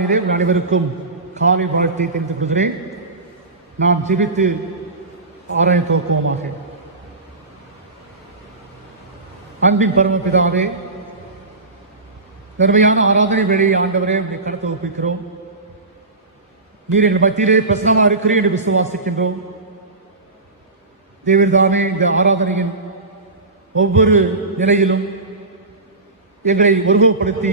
நாளிலே அனைவருக்கும் காலை வாழ்த்தை தெரிந்து கொள்கிறேன். நாம் ஜெபித்து ஆராய துவக்குவோமாக. அன்பின் பரமபிதாவே, நன்மையான ஆராதனை வேலையை ஆண்டவரே உங்களை கடத்த ஒப்பிக்கிறோம். நீர் எங்கள் மத்தியிலே பிரசனமாக இருக்கிறேன் என்று விசுவாசிக்கின்றோம். தேவர்தாமே இந்த ஆராதனையின் ஒவ்வொரு நிலையிலும் எங்களை ஒருமுகப்படுத்தி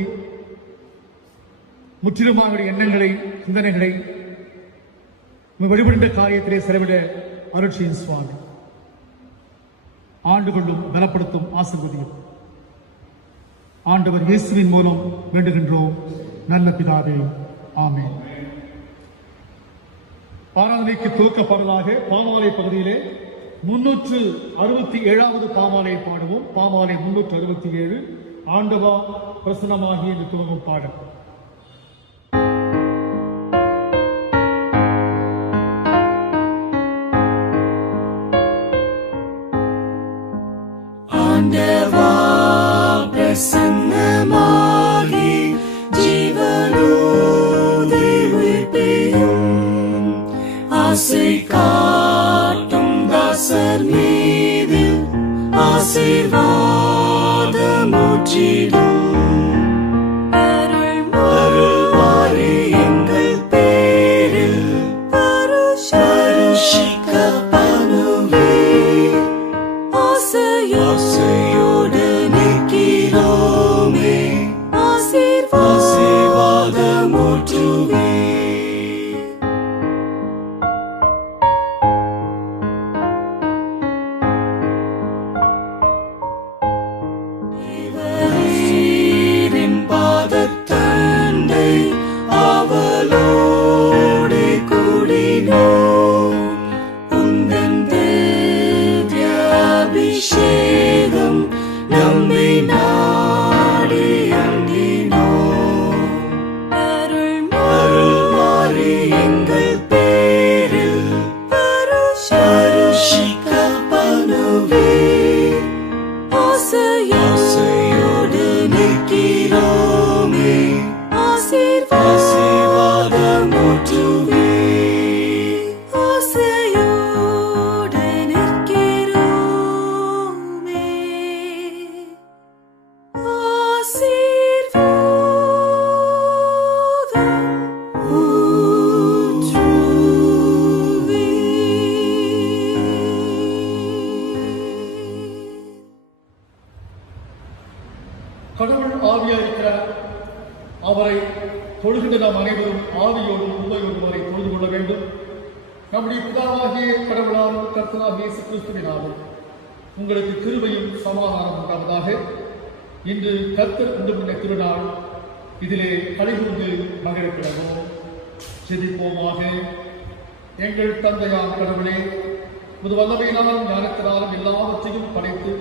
முற்றிலுமாக எண்ணங்களை, சிந்தனைகளை வழிபடுகின்ற காரியத்திலே செலவிட அருட்சியின் சுவாமி ஆண்டு கொண்டும் பலப்படுத்தும் ஆசீர்வதியும் ஆண்டவர் இயேசுவின் மூலம் வேண்டுகின்றோம் நல்ல பிதாவே, ஆமென். ஆராதனைக்கு துவக்கப்பாடலாக பாமாலை பகுதியிலே 367வது பாமாலை பாடுவோம். பாமாலை 367 ஆண்டவா பிரசன்னமாகி என்று துவங்கும் பாடல். ஆண்டவா பிரசன்னமாகி ஜீவனோதை உயிர்ப்பையும் ஆசை காட்டும் தாசர் மீது ஆசீர்வாதமுற்றிடும். அருள்வாரி எங்கள் பேரில் பருஷிக்க பனுவே ஆசையோடு நிற்கிறோமே ஆசீர்வாதமுற்றுவே. பாதத்தண்டை அவளோடு கூடினோம். உந்தன் திவ்ய அபிஷேகம் நம்மை நாடி அண்டினோம். அருள்வாரி எங்கள் பேரில் பருஷிக்க பனுவே ஆசையோடு நிற்கிறோமே ஆசீர்வாதமுற்றுவே. ஆசையோடு நிற்கிறோமே ஆசீர்வாதமுற்றுவே. கடவுள் ஆவியாயிருக்கிறார். அவரை தொழுகின்ற நாம் அனைவரும் ஆவியோடும் உண்மையோடும் அவரை தொழுது கொள்ள வேண்டும். நம்முடைய பிதாவாகிய கடவுளாலும் கர்த்தராகிய இயேசு கிறிஸ்துவினாலும் உங்களுக்கு கிருபையும் சமாதானம் உண்டாவதாக. இன்று கர்த்தர் உண்டு பண்ண திருநாள். இதிலே கலிகூர்ந்து மகிழக்கிடவோம். ஜெபிப்போமாக. எங்கள் தந்தையாம் கடவுளே, முது வல்லமையினாலும் ஞானத்தினாலும் எல்லாவற்றையும் படைத்து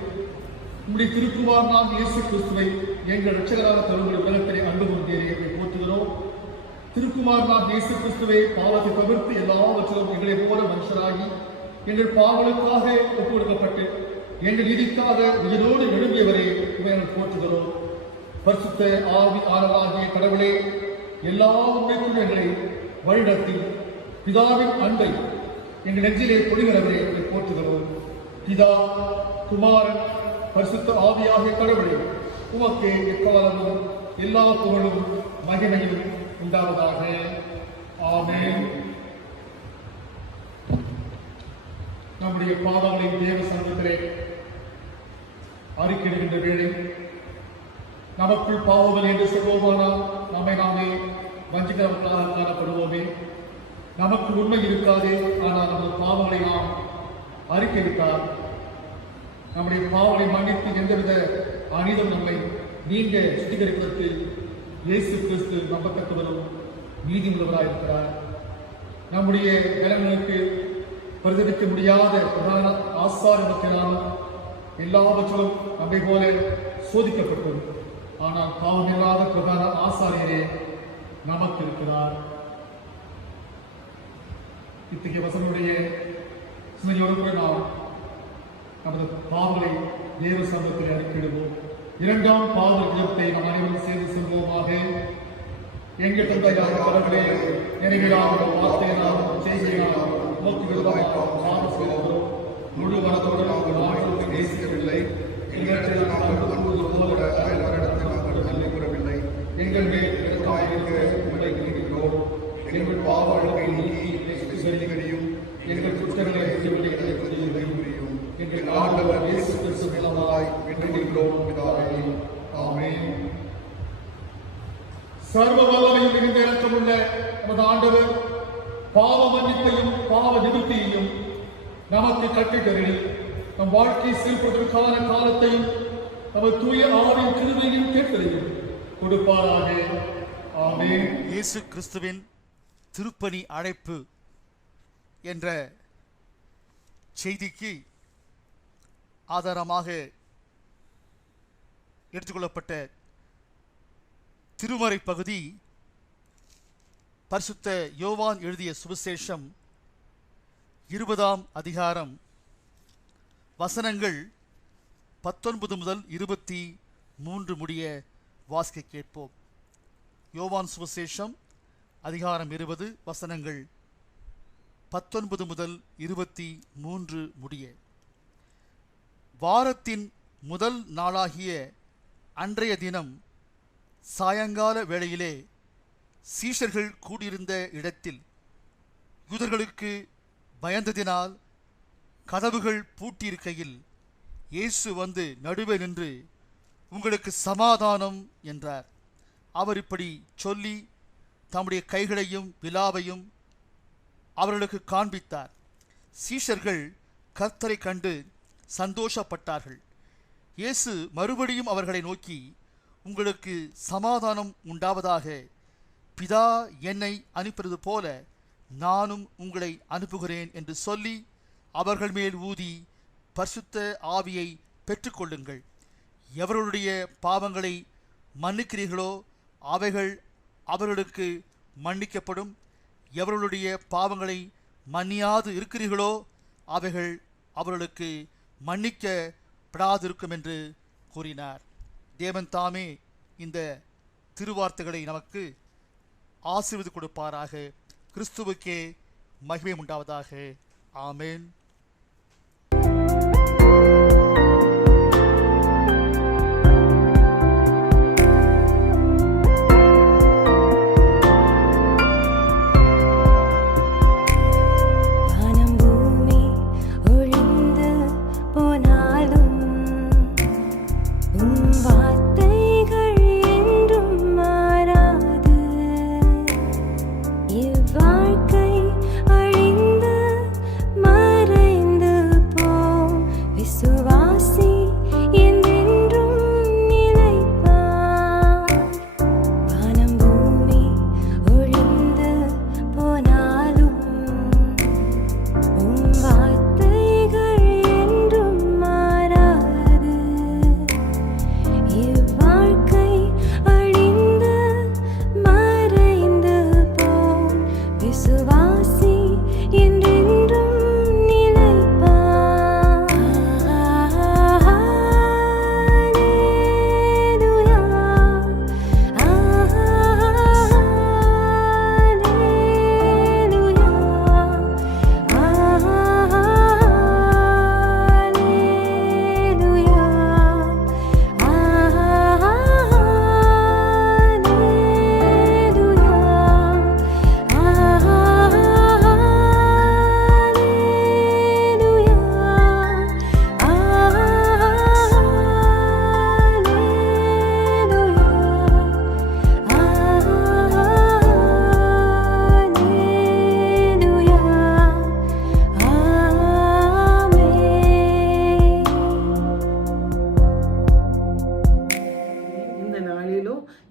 உம்முடைய திருக்குமார் நாம் இயேசு கிறிஸ்துவை எங்கள் இரட்சகராக தருகிற உலகத்திலே அன்பு கொண்டீரே எங்களை போற்றுகிறோம். திருக்குமார் நாம் இயேசு கிறிஸ்துவை பாவத்தை தவிர்த்து எல்லாவற்றிலும் எங்களை போல மனுஷராகி எங்கள் பாவங்களுக்காக ஒப்புக் கொடுக்கப்பட்டு எங்கள் நீதிக்காக உயிரோடு எழும்பியவரை இவர்கள் போற்றுகிறோம். பரிசுத்த ஆவி ஆனவராகிய கடவுளே, எல்லா உண்மைக்கும் எங்களை வழிநடத்தி பிதாவின் அன்பை எங்கள் நெஞ்சிலே பொழிகிறவரை எங்களை போற்றுகிறோம். பிதா, குமாரன், பரிசுத்த ஆவியாகிய கடவுளே, உமக்கே எக்காலமும் எல்லா புகழும் மகிமையும் உண்டாவதாக. ஆமென். நம்முடைய பாவங்களை தேவ சமூகத்திலே அறிக்கையிடுகின்ற வேளை நமக்குள் பாவங்கள் என்று சொல்வோமானால் நம்மை நாமே வஞ்சிக்கிறவர்களாக காணப்படுவோமே. நமக்கு உண்மை இருக்காதே, ஆனால் நமது பாவங்களை நாம் அறிக்கைவிட்டால் நம்முடைய பாவங்களை மன்னித்து எந்தவித அநீதம் நம்மை நீங்க சுத்திகரிப்பதற்கு இயேசு கிறிஸ்து நம்பத்தக்கவரும் நீதி உள்ளவராயிருக்கிறார். நம்முடைய நிலங்களுக்கு பிரதிபலிக்க முடியாத பிரதான ஆசாரத்தினாலும் எல்லாவற்றிலும் நம்மை போல சோதிக்கப்பட்டது. ஆனால் பாவமில்லாத பிரதான ஆசாரியரே நமக்கு இருக்கிறார். இத்தகைய வசனுடைய சிந்தையோடு நாம் நமது பாவங்களை தேவ சமூகத்தில் அறிக்கையிடுவோம். இரண்டாம் பாவ ஜெபத்தை நாம் அனைவரும் சேர்ந்து சொல்வோமாக. எங்கள் தந்தையான கடவுளே, நினைவிலாலும் வார்த்தையினாலும் செய்கையினாலும் உமக்கு விரோதமாக பாவம் செய்தோம். முழு மனதோடு நாங்கள் ஆண்டவரை நேசிக்கவில்லை. எங்களிடத்தில் நாங்கள் அன்பு போல அயல்வரிடத்தில் நாங்கள் நன்றி கூறவில்லை. எங்கள் மேல் இரக்கமாயிருக்க உங்களை வேண்டுகிறோம். எங்கள் பாவ அழுகை நீக்கி செல்லுகளையும் எங்கள் குற்றங்களை விட்டுவிடுகளை புரியும். எங்கள் ஆண்டவர் இயேசு கிறிஸ்து மூலமாய் வேண்டுகிறோம் பிதாவே. ஆமென். சர்வ வல்லமையும் மிகுந்த இரக்கமுள்ள நமது ஆண்டவர் பாவ மன்னிப்பையும் பாவ நிவர்த்தியையும் நமக்கு கட்டித்தருளி நம் வாழ்க்கை செயல்படுவதற்கான காலத்தையும் நமது தூய ஆவின் கிருபையும் கேட்பதையும் கொடுப்பாராக. ஆமென். இயேசு கிறிஸ்துவின் திருப்பணி அழைப்பு என்ற செய்திக்கு ஆதாரமாக எடுத்துக்கொள்ளப்பட்ட திருமறை பகுதி பரிசுத்த யோவான் எழுதிய சுவிசேஷம் 20ஆம் அதிகாரம் வசனங்கள் 19 முதல் 23 முடிய வாசிக்க கேட்போம். யோவான் சுவிசேஷம் அதிகாரம் 20 வசனங்கள் 19 முதல் 23 முடிய. வாரத்தின் முதல் நாளாகிய அன்றைய தினம் சாயங்கால வேளையிலே சீஷர்கள் கூடியிருந்த இடத்தில் யூதர்களுக்கு பயந்ததினால் கதவுகள் பூட்டியிருக்கையில் இயேசு வந்து நடுவே நின்று, உங்களுக்கு சமாதானம் என்றார். அவர் இப்படி சொல்லி தம்முடைய கைகளையும் விலாவையும் அவர்களுக்கு காண்பித்தார். சீஷர்கள் கர்த்தரை கண்டு சந்தோஷப்பட்டார்கள். இயேசு மறுபடியும் அவர்களை நோக்கி, உங்களுக்கு சமாதானம் உண்டாவதாக. பிதா என்னை அனுப்பினது போல நானும் உங்களை அனுப்புகிறேன் என்று சொல்லி அவர்கள் மேல் ஊதி, பரிசுத்த ஆவியை பெற்றுக்கொள்ளுங்கள். எவர்களுடைய பாவங்களை மன்னிக்கிறீர்களோ அவைகள் அவர்களுக்கு மன்னிக்கப்படும். எவர்களுடைய பாவங்களை மன்னியாது இருக்கிறீர்களோ அவைகள் அவர்களுக்கு மன்னிக்கப்படாதிருக்கும் என்று கூறினார். தேவன் தாமே இந்த திருவார்த்தைகளை நமக்கு ஆசீர்வதி கொடுப்பாராக. கிறிஸ்துவுக்கே மகிமை உண்டாவதாக. ஆமென். வாழ்க்கை அழிந்து மறைந்து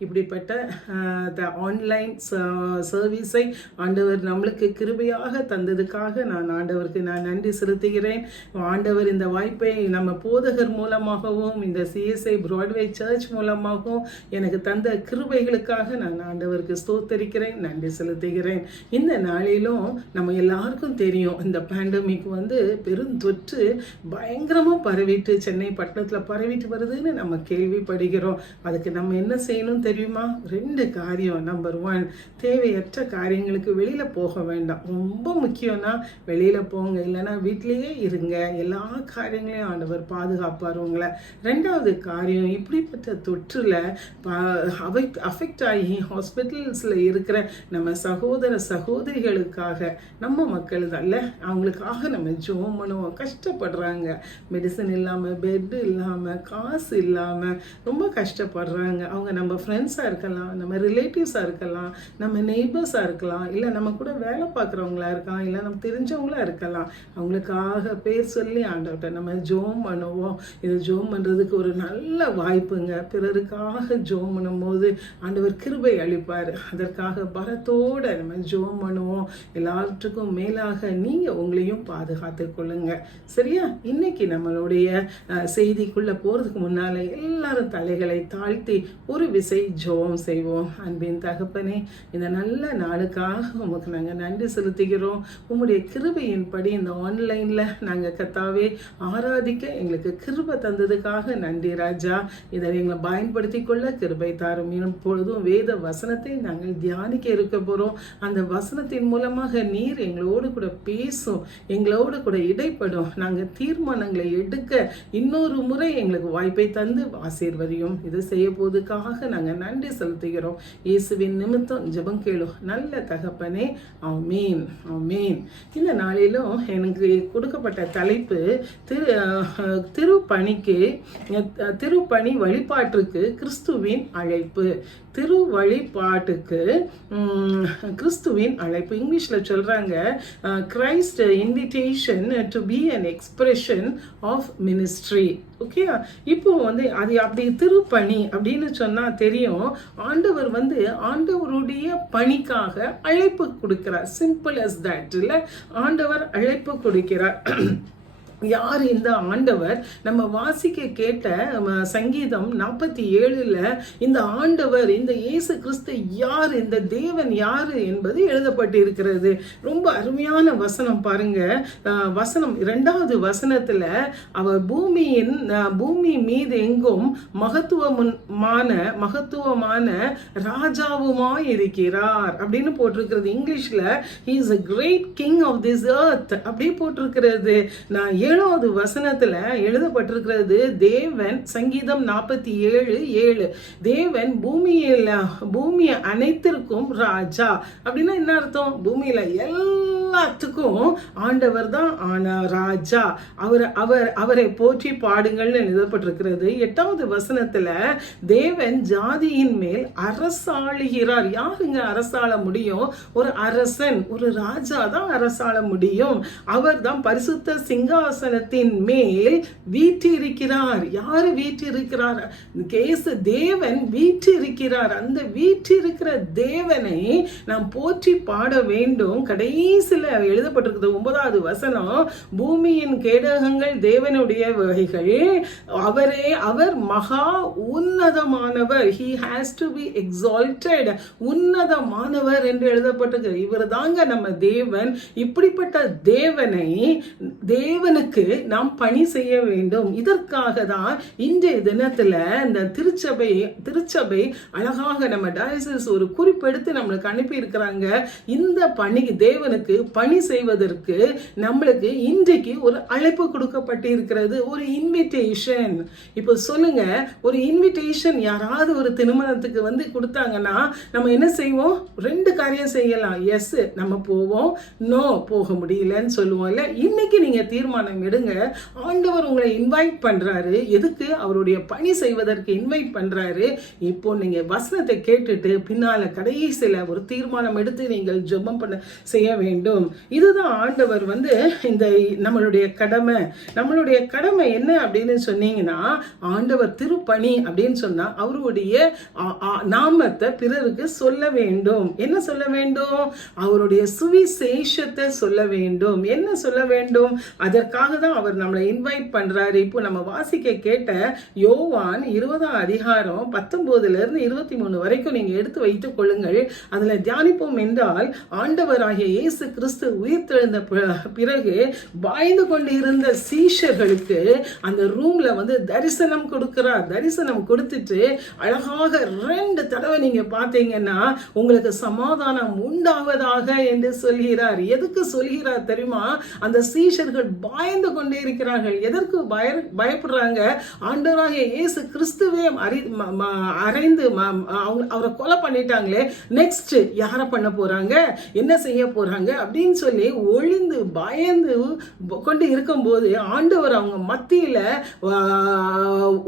இப்படிப்பட்ட ஆன்லைன் சர்வீஸை ஆண்டவர் நம்மளுக்கு கிருபையாக தந்ததுக்காக நான் ஆண்டவருக்கு நான் நன்றி செலுத்துகிறேன். ஆண்டவர் இந்த வாய்ப்பை நம்ம போதகர் மூலமாகவும் இந்த சிஎஸ்ஐ பிராட்வே சர்ச் மூலமாகவும் எனக்கு தந்த கிருபைகளுக்காக நான் ஆண்டவருக்கு ஸ்தோத்தரிக்கிறேன், நன்றி செலுத்துகிறேன். இந்த நாளிலும் நம்ம எல்லாருக்கும் தெரியும், இந்த பேண்டமிக் பெருந்தொற்று பயங்கரமாக பரவிட்டு சென்னை பட்டணத்தில் பரவிட்டு வருதுன்னு நம்ம கேள்விப்படுகிறோம். அதுக்கு நம்ம என்ன செய்யணும் தெரியுமா? 2 காரியம். நம்பர் 1, தேவையற்ற காரியங்களுக்கு வெளியில் போக வேண்டாம். ரொம்ப முக்கியம்னா வெளியில் போங்க, இல்லைன்னா வீட்டிலேயே இருங்க. எல்லா காரியங்களையும் ஆண்டவர் பாதுகாப்பார் உங்களை. 2வது காரியம், இப்படிப்பட்ட தொற்றுல அஃபெக்ட் ஆகி ஹாஸ்பிட்டல்ஸில் இருக்கிற நம்ம சகோதர சகோதரிகளுக்காக, நம்ம மக்கள் தான் இல்லை, அவங்களுக்காக நம்ம ஜெபம் பண்ணுவோம். கஷ்டப்படுறாங்க, மெடிசன் இல்லாமல், பெட் இல்லாமல், காசு இல்லாமல் ரொம்ப கஷ்டப்படுறாங்க. அவங்க நம்ம ஃப்ரெண்ட்ஸாக இருக்கலாம், நம்ம ரிலேட்டிவ்ஸாக இருக்கலாம், நம்ம நெய்பர்ஸாக இருக்கலாம், இல்லை நம்ம கூட வேலை பார்க்குறவங்களா இருக்கலாம், இல்லை நம்ம தெரிஞ்சவங்களா இருக்கலாம். அவங்களுக்காக பேர் சொல்லி ஆண்டவர்கிட்ட நம்ம ஜெபம் பண்ணுவோம். இது ஜெபம் பண்ணுறதுக்கு ஒரு நல்ல வாய்ப்புங்க. பிறருக்காக ஜெபம் பண்ணும்போது ஆண்டவர் கிருபை அளிப்பார். அதற்காக பரத்தோடு நம்ம ஜெபம் பண்ணுவோம். எல்லாற்றுக்கும் மேலாக நீங்கள் உங்களையும் பாதுகாத்து கொள்ளுங்க. சரியா? இன்னைக்கு நம்மளுடைய செய்திக்குள்ளே போகிறதுக்கு முன்னால் எல்லாரும் தலைகளை தாழ்த்தி ஒரு விசை ஜெபம் செய்வோம். அன்பின் தகப்பனே, இந்த நல்ல நாளுக்காக உமக்கு நாங்கள் நன்றி செலுத்துகிறோம். உங்களுடைய கிருபையின்படி இந்த ஆன்லைனில் நாங்கள் கர்த்தாவே ஆராதிக்க எங்களுக்கு கிருபை தந்ததுக்காக நன்றி ராஜா. இதை எங்களை பயன்படுத்தி கொள்ள கிருபை தாரும். இப்பொழுதும் வேத வசனத்தை நாங்கள் தியானிக்க இருக்க போகிறோம். அந்த வசனத்தின் மூலமாக நீர் எங்களோடு கூட பேசும், எங்களோடு கூட இடைப்படும். நாங்கள் தீர்மானங்களை எடுக்க இன்னொரு முறை எங்களுக்கு வாய்ப்பை தந்து ஆசீர்வதியும். இது செய்ய போவதுக்காக நாங்கள் நன்றி செலுத்துகிறோம். இயேசுவின் நிமித்தம் ஜெபம் கேளு நல்ல தகப்பனே. ஆமீன், ஆமீன். இந்த நாளிலும் எனக்கு கொடுக்கப்பட்ட தலைப்பு திருப்பணி வழிபாட்டுக்கு கிறிஸ்துவின் அழைப்பு. திருவழிபாட்டுக்கு கிறிஸ்துவின் அழைப்பு. இங்கிலீஷில் சொல்கிறாங்க Christ invitation to be an expression of ministry. Okay, இப்போ அது அப்படி திருப்பணி அப்படின்னு சொன்னால் தெரியும், ஆண்டவர் ஆண்டவருடைய பணிக்காக அழைப்பு கொடுக்கிறார். Simple as that. இல்லை, ஆண்டவர் அழைப்பு கொடுக்கிறார். யார் இந்த ஆண்டவர்? நம்ம வாசிக்க கேட்ட சங்கீதம் 47ல் இந்த ஆண்டவர், இந்த இயேசு கிறிஸ்து யார், இந்த தேவன் யார் என்பது எழுதப்பட்டு இருக்கிறது. ரொம்ப அருமையான வசனம் பாருங்க. வசனம் 2வது வசனத்துல அவர் பூமி மீது எங்கும் மகத்துவமான ராஜாவுமாய் இருக்கிறார் அப்படின்னு போட்டிருக்கிறது. இங்கிலீஷ்ல he is a great king of this earth அப்படி போட்டிருக்கிறது. நான் 7வது வசனத்துல எழுதப்பட்டிருக்கிறது தேவன், சங்கீதம் 47:7, தேவன் பூமி அனைத்திற்கும் ராஜா. அப்படின்னா என்ன அர்த்தம்? பூமியில எல்லாத்துக்கும் ஆண்டவர் தான் ராஜா. அவரை போற்றி பாடுங்கள்னு எழுதப்பட்டிருக்கிறது. 8வது வசனத்துல தேவன் ஜாதியின் மேல் அரசாளுகிறார். யாருங்க அரசாள முடியும்? ஒரு அரசன், ஒரு ராஜா தான் அரசாள முடியும். அவர் தான் பரிசுத்த சிங்காசனத்தின் மேல் வீற்றிருக்கிறார். யாரு வீற்றிருக்கிறார்? தேவன் வீற்றிருக்கிறார். அந்த வீற்றிருக்கிற தேவனை நாம் போற்றி பாட வேண்டும். கடைசியில் எழுதப்பட்டிருக்கிறது 9வது வசனம், பூமியின் கேடகங்கள் தேவனுடைய வகைகள், அவர் மகா உன்னதமானவர். he has to be exalted. உன்னதமானவர் என்று எழுதப்பட்டிருக்கிறது. இவர் தாங்க நம்ம தேவன். இப்படிப்பட்ட தேவனுக்கு நாம் பணி செய்ய வேண்டும். இதற்காக தான் இன்றைய தினத்துல இந்த திருச்சபை அழகாக நம்ம டயசிஸ் ஒரு குறிப்பெடுத்து நம்மளுக்கு அனுப்பி இருக்கிறாங்க. இந்த பணிக்கு, தேவனுக்கு பணி செய்வதற்கு நம்மளுக்கு இன்றைக்கு ஒரு அழைப்பு கொடுக்கப்பட்டு இருக்கிறது, ஒரு இன்விடேஷன். இப்போ சொல்லுங்க, ஒரு இன்விடேஷன் யாராவது ஒரு திருமணத்துக்கு கொடுத்தாங்கன்னா நம்ம என்ன செய்வோம்? 2 காரியம் செய்யலாம். எஸ், நம்ம போவோம், நோ, போக முடியலன்னு சொல்லுவோம். இல்ல, இன்னைக்கு நீங்க தீர்மானம் எடுங்க. ஆண்டவர் உங்களை இன்வைட் பண்றாரு. எதுக்கு? அவருடைய பணி செய்வதற்கு இன்வைட் பண்றாரு. இப்போ நீங்க வசனத்தை கேட்டுட்டு பின்னால கடைசியில ஒரு தீர்மானம் எடுத்து நீங்கள் ஜெபம் செய்ய வேண்டும். இதுதான் ஆண்டவர் இந்த நம்மளுடைய கடமை என்ன அப்படின்னு சொன்னீங்கன்னா, ஆண்டவர் திருப்பணி அப்படின்னு சொன்னா அவருடைய நாமத்தை பிறருக்கு சொல்ல வேண்டும். என்ன சொல்ல வேண்டும்? அவருடைய சுவிசேஷத்தை சொல்ல வேண்டும். என்ன சொல்ல வேண்டும்? அதற்காக தான் அவர் நம்மளை இன்வைட் பண்றாரு. இப்போ நம்ம வாசிக்க கேட்ட யோவான் 20ஆம் அதிகாரம் 19லிருந்து 23 வரைக்கும் நீங்க எடுத்து வைத்துக் கொள்ளுங்கள். அதுல தியானிப்போம் என்றால், ஆண்டவராகிய இயேசு கிறிஸ்து கிறிஸ்து உயிர்த்தெழுந்த பிறகு பாய்ந்து கொண்டு இருந்த சீஷர்களுக்கு அந்த ரூம்ல வந்து தரிசனம் கொடுக்கிறார். தரிசனம் கொடுத்துட்டு அழகாக 2 தடவை நீங்க பார்த்தீங்கன்னா உங்களுக்கு சமாதானம் உண்டாவதாக என்று சொல்கிறார். எதுக்கு சொல்கிறார் தெரியுமா? அந்த சீஷர்கள் பயந்து கொண்டே இருக்கிறார்கள். எதற்கு பயப்படுறாங்க? ஆண்டவராகிய இயேசு கிறிஸ்துவே அறைந்து அவரை கொலை பண்ணிட்டாங்களே, நெக்ஸ்ட் யார பண்ண போறாங்க, என்ன செய்ய போறாங்க அப்படின்னு சொல்லி ஒளிந்து பயந்து கொண்டு இருக்கும்போது ஆண்டவர் அவங்க மத்தியில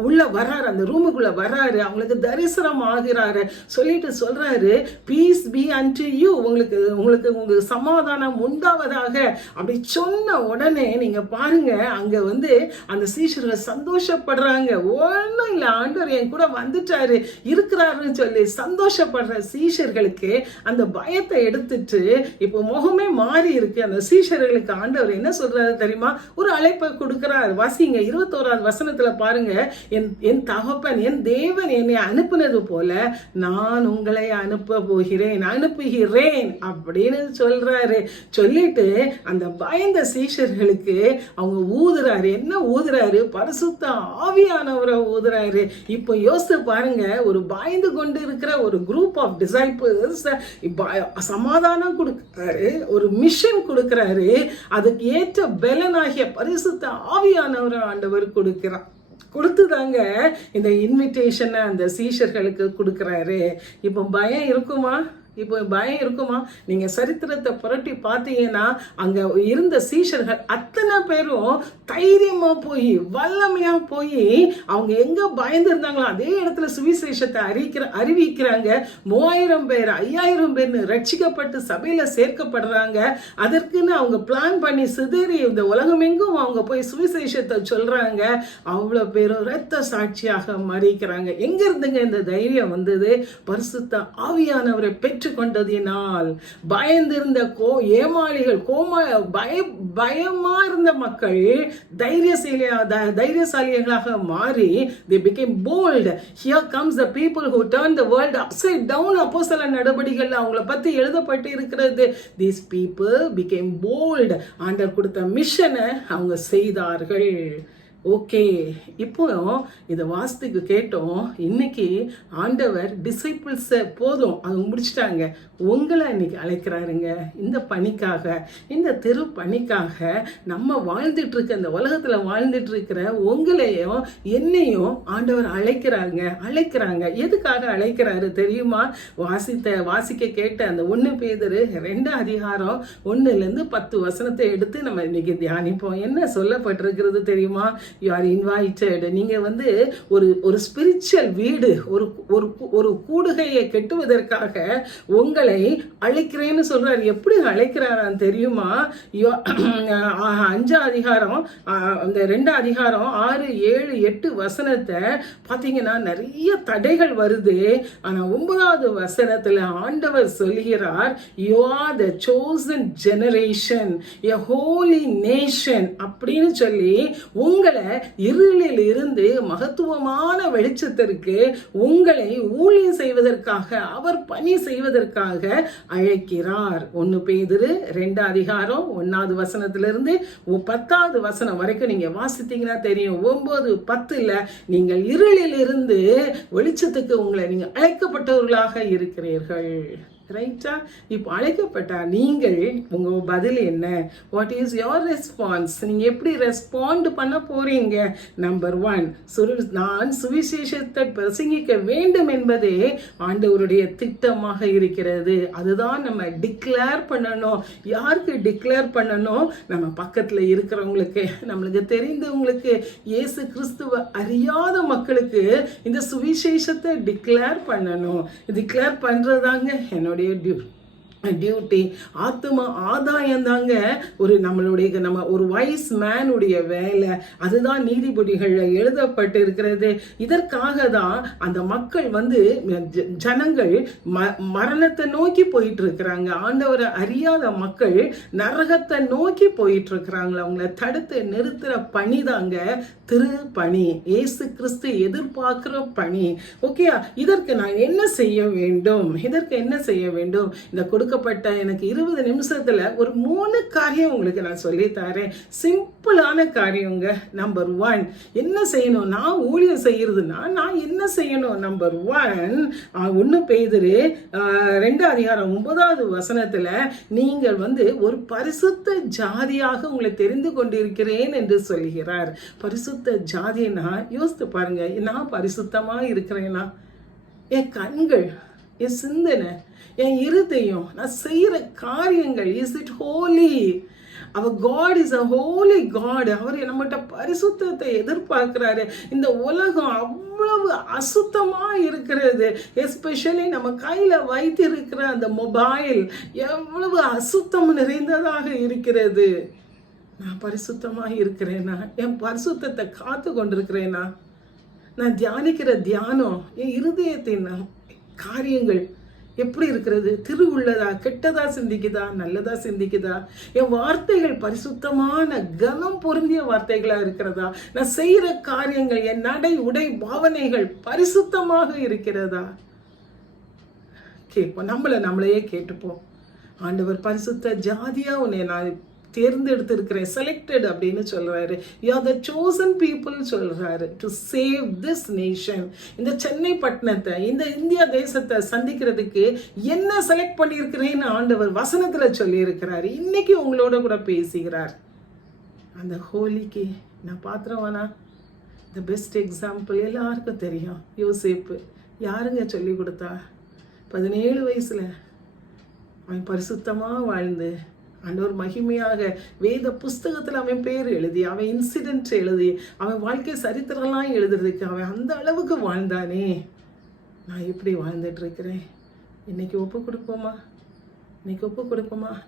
உள்ள வர்றாரு, அந்த ரூமுக்குள்ள வர்றாரு, அவங்களுக்கு தரிசனம் ஆகிறாரு. சொல்லிட்டு சொல்றாரு, பீஸ் பி அன்டு யூ, உங்களுக்கு சமாதானம் உண்டாவதாக. அப்படி சொன்ன உடனே நீங்க பாருங்க, அங்க வந்து அந்த சீஷர்கள் சந்தோஷப்படுறாங்க. ஒன்றும் இல்லை, ஆண்டவர் என் கூட வந்துட்டாரு இருக்கிறாருன்னு சொல்லி சந்தோஷப்படுற சீஷர்களுக்கு அந்த பயத்தை எடுத்துட்டு இப்போ முகமே மாறி இருக்கு. அந்த சீஷர்களுக்கு ஆண்டவர் என்ன சொல்றாரு தெரியுமா? ஒரு அழைப்பை கொடுக்கிறார். வாசிங்க 21வது வசனத்துல பாருங்க, என் தகப்பன் என் தேவன் என்னை அனுப்புனது போல நான் உங்களை அனுப்புகிறேன் அப்படின்னு சொல்றாரு. சொல்லிட்டு அந்த பயந்த சீஷர்களுக்கு அவங்க ஊதுறாரு. என்ன ஊதுறாரு? பரிசுத்த ஆவியானவரை ஊதுறாரு. இப்போ யோசித்து பாருங்க, ஒரு பயந்து கொண்டு இருக்கிற ஒரு குரூப் ஆஃப் டிசைபிள்ஸ் சமாதானம் கொடுக்கிறாரு, ஒரு மிஷன் கொடுக்கிறாரு. அதுக்கு ஏற்ற பலனாகிய பரிசுத்த ஆவியானவரை ஆண்டவர் கொடுத்துதாங்க இந்த இன்விடேஷனை அந்த சீஷர்களுக்கு கொடுக்கிறாரு. இப்போ பயம் இருக்குமா? நீங்க சரித்திரத்தை புரட்டி பார்த்தீங்கன்னா அங்க இருந்த சீஷர்கள் அத்தனை பேரும் தைரியமா போய் வல்லமையா போய் அவங்க எங்க பயந்து இருந்தாங்களோ அதே இடத்துல சுவிசேஷத்தை அறிவிக்கிறாங்க. 3000 பேர் 5000 பேர்னு ரட்சிக்கப்பட்டு சபையில சேர்க்கப்படுறாங்க. அதற்குன்னு அவங்க பிளான் பண்ணி சிதறி இந்த உலகமெங்கும் அவங்க போய் சுவிசேஷத்தை சொல்றாங்க. அவ்வளவு பேரும் இரத்த சாட்சியாக மறிக்கிறாங்க. எங்க இருந்துங்க இந்த தைரியம் வந்தது? பரிசுத்த ஆவியானவரை பெற்று கொண்டதினால். பயந்திருந்த ஏமாளிகள், பயமா இருந்த மக்கள் தைரியசாலிகளாக மாறி they became bold. Here comes the people who turned the world upside down. அப்போஸ்தலர் நடபடிகள் அவங்கள பத்தி எழுதப்பட்டு இருக்கிறது. These people became bold. ஆண்டவர் கொடுத்த மிஷனை அவங்க செய்தார்கள். ஓகே, இப்போ இதை வாஸ்துக்கு கேட்டோம். இன்னைக்கு ஆண்டவர் டிசைபிள்ஸை போதும் அது முடிச்சிட்டாங்க, உங்களை இன்னைக்கு அழைக்கிறாருங்க. இந்த பணிக்காக, இந்த திரு பணிக்காக நம்ம வாழ்ந்துட்டு இருக்க இந்த உலகத்துல வாழ்ந்துட்டு இருக்கிற உங்களையும் என்னையும் ஆண்டவர் அழைக்கிறாங்க. எதுக்காக அழைக்கிறாரு தெரியுமா? வாசிக்க கேட்ட அந்த 1 பேதுரு 2 அதிகாரம் 1-10 வசனத்தை எடுத்து நம்ம இன்னைக்கு தியானிப்போம். என்ன சொல்லப்பட்டிருக்கிறது தெரியுமா? You are invited. நீங்க வந்து ஒரு ஸ்பிரிச்சுவல் வீடு, ஒரு கூடுகையை கட்டுவதற்காக உங்களை அழைக்கிறேன்னு சொல்றாரு. எப்படி அழைக்கிறாரான்னு தெரியுமா? 5 அதிகாரம் அந்த 2 அதிகாரம் 6, 7, 8 வசனத்தை பார்த்தீங்கன்னா நிறைய தடைகள் வருது. ஆனா 9வது வசனத்துல ஆண்டவர் சொல்கிறார், you are the chosen generation, a holy nation அப்படின்னு சொல்லி உங்களை இருளில் இருந்து மகத்துவமான வெளிச்சத்திற்கு உங்களை ஊழியம் செய்வதற்காக, அவர் பணி செய்வதற்காக அழைக்கிறார். 1 பேதுரு 2 அதிகாரம் 1வது வசனத்திலிருந்து 10வது வசனம் வரைக்கும் நீங்க வாசித்தீங்கன்னா தெரியும். 9, 10ல நீங்கள் இருளில் இருந்து வெளிச்சத்துக்கு உங்களை நீங்க அழைக்கப்பட்டவர்களாக இருக்கிறீர்கள். ரைட்டா? இப்போ அழைக்கப்பட்டா நீங்கள் உங்க பதில் என்ன? What is your response? நீங்க எப்படி ரெஸ்பாண்ட் பண்ண போறீங்க? நம்பர் 1, நான் சுவிசேஷத்தை பிரசங்கிக்க வேண்டும் என்பதே ஆண்டவருடைய திட்டமாக இருக்கிறது. அதுதான் நம்ம டிக்ளேர் பண்ணணும். யாருக்கு டிக்ளேர் பண்ணணும்? நம்ம பக்கத்துல இருக்கிறவங்களுக்கு, நம்மளுக்கு தெரிந்தவங்களுக்கு, இயேசு கிறிஸ்துவ அறியாத மக்களுக்கு இந்த சுவிசேஷத்தை டிக்ளேர் பண்ணணும். டிக்ளேர் பண்றதாங்க என்னோட டியூட்டி. ஆத்மா ஆதாயம் தாங்க நம்ம ஒரு வைஸ் மேனுடைய வேலை. அதுதான் நீதிபதிகள்ல எழுதப்பட்டு இருக்கிறது. இதற்காக தான் அந்த மக்கள் வந்து ஜனங்கள் மரணத்தை நோக்கி போயிட்டு இருக்கிறாங்க. ஆண்டவரை அறியாத மக்கள் நரகத்தை நோக்கி போயிட்டு இருக்கிறாங்களா? அவங்கள தடுத்து நிறுத்துற பணி தாங்க திரு பணி, இயேசு கிறிஸ்து எதிர்பார்க்கிற பணி. ஓகே, இதற்கு நான் என்ன செய்ய வேண்டும்? இந்த கொடுக்கப்பட்ட எனக்கு 20 நிமிஷத்துல ஒரு 3 காரியம் உங்களுக்கு நான் சொல்லி தரேன். சிம்பிளான காரியங்க. நம்பர் 1, என்ன செய்யணும்? நான் ஊழியம் செய்யறதுன்னா நான் என்ன செய்யணும்? நம்பர் 1 பேதுரு 2:9 நீங்கள் ஒரு பரிசுத்த ஜாதியாக உங்களை தெரிந்து கொண்டிருக்கிறேன் என்று சொல்கிறார். பரிசுத்த ஜாதினா யோசித்து பாருங்க. நான் பரிசுத்தமா இருக்கிறேனா? என் கண்கள், என் சிந்தனை, என் இருதயம், நான் செய்யற காரியங்கள், இஸ் இட் ஹோலி? அவர் God is a holy God. அவர் நம்மகிட்ட பரிசுத்தத்தை எதிர்பார்க்கிறாரு. இந்த உலகம் அவ்வளவு அசுத்தமா இருக்கிறது. எஸ்பெஷலி நம்ம கையில வைத்திருக்கிற அந்த மொபைல் எவ்வளவு அசுத்தம் நிறைந்ததாக இருக்கிறது. நான் பரிசுத்தமா இருக்கிறேனா? என் பரிசுத்தத்தை காத்து கொண்டிருக்கிறேனா? நான் தியானிக்கிற தியானம், என் இருதயத்தின் காரியங்கள் எப்படி இருக்கிறது? திருவுள்ளதா, கெட்டதா சிந்திக்குதா, நல்லதா சிந்திக்குதா? என் வார்த்தைகள் பரிசுத்தமான கனம் பொருந்திய வார்த்தைகளா இருக்கிறதா? நான் செய்யற காரியங்கள், என் நடை, உடை, பாவனைகள் பரிசுத்தமாக இருக்கிறதா? கேட்போம். நம்மளையே கேட்டுப்போம். ஆண்டவர் பரிசுத்த ஜாதியா உன்னை நான் தேர்ந்தெடுத்திருக்கிறேன், செலக்டட் அப்படின்னு சொல்றாரு. You are the chosen people சொல்றாரு டு சேவ் திஸ் நேஷன். இந்த சென்னை பட்டணத்தை, இந்த இந்தியா தேசத்தை சந்திக்கிறதுக்கு என்ன செலக்ட் பண்ணியிருக்கிறேன்னு ஆண்டவர் வசனத்துல சொல்லி இருக்கிறாரு. இன்னைக்கு உங்களோட கூட பேசுகிறார். அந்த ஹோலிக்கு நான் பாத்திரவானா? த பெஸ்ட் எக்ஸாம்பிள் எல்லாருக்கும் தெரியும். யோசேப்பு யாருங்க சொல்லி கொடுத்தா? 17 வயசுல அவன் பரிசுத்தமா வாழ்ந்து ஆண்டவர் மகிமையாக வேத புஸ்தகத்தில் அவன் பேர் எழுதி, அவன் இன்சிடென்ட் எழுதி, அவன் வாழ்க்கை சரித்திரம்லாம் எழுதுறதுக்கு அவன் அந்த அளவுக்கு வாழ்ந்தானே. நான் எப்படி வாழ்ந்துட்டு இருக்கிறேன்? இன்னைக்கு ஒப்பு கொடுப்போமா?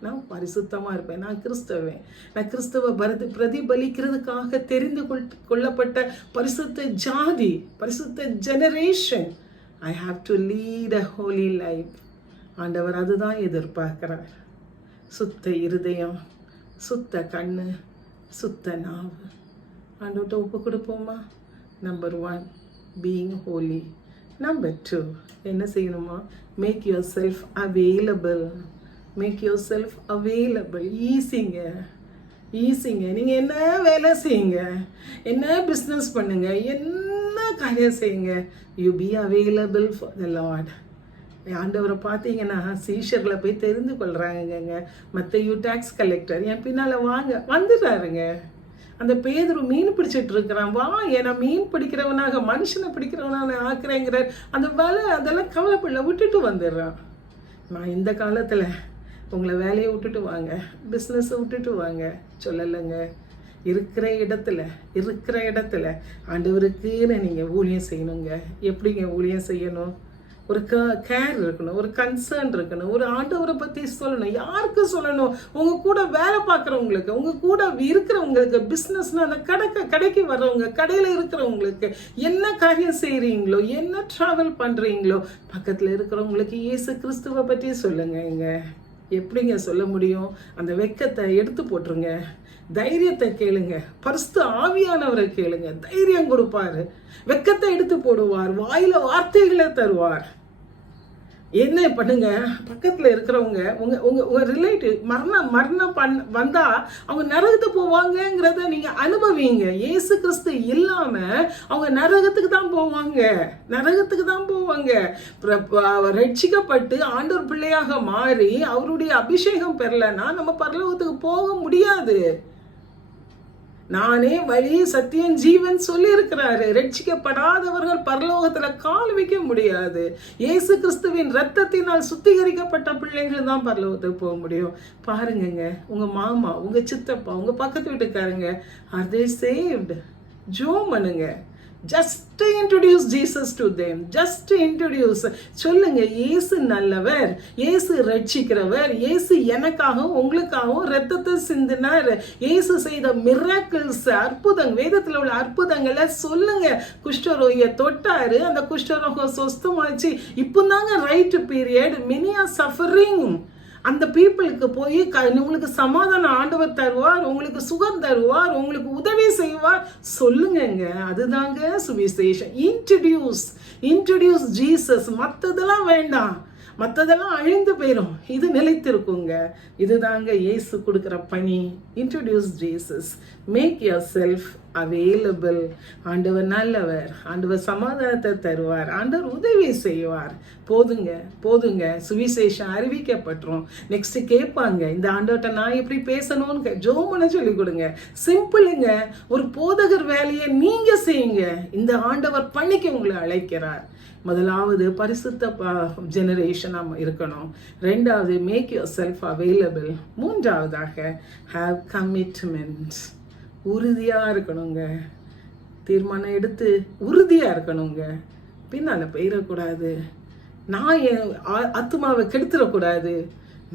நான் பரிசுத்தமா இருப்பேன். நான் கிறிஸ்தவன். நான் கிறிஸ்தவ பிரதிபலிக்கிறதுக்காக தெரிந்து கொள்ளப்பட்ட பரிசுத்த ஜாதி, பரிசுத்த generation. I have to lead a Holi life. ஆண்டவர் அதுதான் எதிர்பார்க்கிறார். சுத்த இருதயம், சுத்த கண்ணு, சுத்த நாவு. ஆண்டவர்கிட்ட ஒப்பு கொடுப்போமா? Number 1, being Holi. நம்பர் 2, என்ன செய்யணுமா? Make yourself available. ஈஸிங்க. நீங்கள் என்ன வேலை செய்யுங்க, என்ன பிஸ்னஸ் பண்ணுங்க, என்ன காரியம் செய்யுங்க, you be available for the Lord. ஆண்டவரை பார்த்தீங்கன்னா சீஷர்களை போய் தெரிந்து கொள்றாங்க. மத்தேயு டாக்ஸ் கலெக்டர் என் பின்னால வந்துடுறாருங்க. அந்த பேதுரு மீன் பிடிச்சிட்டு இருக்கிறான். ஏன்னா மீன் பிடிக்கிறவனாக மனுஷனை பிடிக்கிறவனாக ஆக்குறேங்கிறார். அந்த வேலை அதெல்லாம் கவலைப்படல, விட்டுட்டு வந்துடுறான். நான் இந்த காலத்தில் உங்களை வேலையை விட்டுட்டு வாங்க, பிஸ்னஸை விட்டுட்டு வாங்க சொல்லலைங்க. இருக்கிற இடத்துல ஆண்டவருக்குன்னு நீங்கள் ஊழியம் செய்யணுங்க. எப்படிங்க ஊழியம் செய்யணும்? ஒரு கேர் இருக்கணும், ஒரு கன்சர்ன் இருக்கணும், ஒரு ஆண்டவரை பற்றி சொல்லணும். யாருக்கு சொல்லணும்? உங்கள் கூட வேலை பார்க்குறவங்களுக்கு, உங்கள் கூட இருக்கிறவங்களுக்கு, பிஸ்னஸ்னால் அந்த கடைக்கு வர்றவங்க, கடையில் இருக்கிறவங்களுக்கு, என்ன காரியம் செய்கிறீங்களோ, என்ன ட்ராவல் பண்ணுறீங்களோ, பக்கத்தில் இருக்கிறவங்களுக்கு இயேசு கிறிஸ்துவை பற்றி சொல்லுங்க. எப்படிங்க சொல்ல முடியும்? அந்த வெட்கத்தை எடுத்து போட்டுருங்க. தைரியத்தை கேளுங்க. பரிசுத்த ஆவியானவரை கேளுங்க. தைரியம் கொடுப்பாரு. வெட்கத்தை எடுத்து போடுவார். வாயில வார்த்தைகளை தருவார். என்ன பண்ணுங்க? பக்கத்தில் இருக்கிறவங்க, உங்க ரிலேட்டிவ் மரணம் வந்தா அவங்க நரகத்துக்கு போவாங்கங்கிறத நீங்க அனுபவிங்க. இயேசு கிறிஸ்து இல்லாம அவங்க நரகத்துக்கு தான் போவாங்க. ரட்சிக்கப்பட்டு ஆண்டவர் பிள்ளையாக மாறி அவருடைய அபிஷேகம் பெறலைன்னா நம்ம பரலோகத்துக்கு போக முடியாது. நானே வழி, சத்தியம், ஜீவன் சொல்லி இருக்கிறாரு. ரட்சிக்கப்படாதவர்கள் பரலோகத்துல கால் வைக்க முடியாது. இயேசு கிறிஸ்துவின் ரத்தத்தினால் சுத்திகரிக்கப்பட்ட பிள்ளைகள் தான் பரலோகத்துக்கு போக முடியும். பாருங்க, உங்க மாமா, உங்க சித்தப்பா, உங்க பக்கத்து வீட்டுக்காரங்க, ஆர் தே சேவ்ட்? ஜோம் பண்ணுங்க. Just introduce Jesus to them. Just introduce. சொல்லுங்க, இயேசு நல்லவர், இயேசு ரட்சிக்கிறவர், இயேசு எனக்காகவும் உங்களுக்காகவும் ரத்தத்தை சிந்தினார், இயேசு செய்த மிராக்கிள்ஸ், அற்புதம், வேதத்தில் உள்ள அற்புதங்களை சொல்லுங்க. குஷ்டரோகியை தொட்டாரு, அந்த குஷ்டரோகம் சொஸ்தமாச்சு. இப்போ தாங்க right period. many are suffering. அந்த பீப்புளுக்கு போய் உங்களுக்கு சமாதானம் ஆண்டவர் தருவார், உங்களுக்கு சுகம் தருவார், உங்களுக்கு உதவி செய்வார். சொல்லுங்க, அதுதாங்க சுவிசேஷம். Introduce Jesus. மற்றதெல்லாம் வேண்டாம். மற்றதெல்லாம் அழிந்து போயிடும், இது நிலைத்திருக்குங்க. இதுதாங்க இயேசு கொடுக்குற பணி. Introduce Jesus, make yourself available. ஆண்டவர் நல்லவர், ஆண்டவர் சமாதானத்தை தருவார், ஆண்டவர் உதவி செய்வார். போதுங்க போதுங்க, சுவிசேஷம் அறிவிக்கப்பட்டுரும். நெக்ஸ்ட் கேட்பாங்க, இந்த ஆண்டவர்கிட்ட நான் எப்படி பேசணும்னு ஜோமனை சொல்லி கொடுங்க. சிம்பிளுங்க. ஒரு போதகர் வேலையை நீங்க செய்யுங்க, இந்த ஆண்டவர் பணிக்கு உங்களை அழைக்கிறார். முதலாவது பரிசுத்த ஜெனரேஷனாக இருக்கணும். ரெண்டாவது மேக் யுவர் செல்ஃப் அவைலபிள். மூன்றாவதாக ஹாவ் கமிட்மெண்ட். உறுதியாக இருக்கணுங்க. தீர்மானம் எடுத்து உறுதியாக இருக்கணுங்க. பின்னால் போயிடக்கூடாது, நான் என் ஆத்மாவை கெடுத்துடக்கூடாது,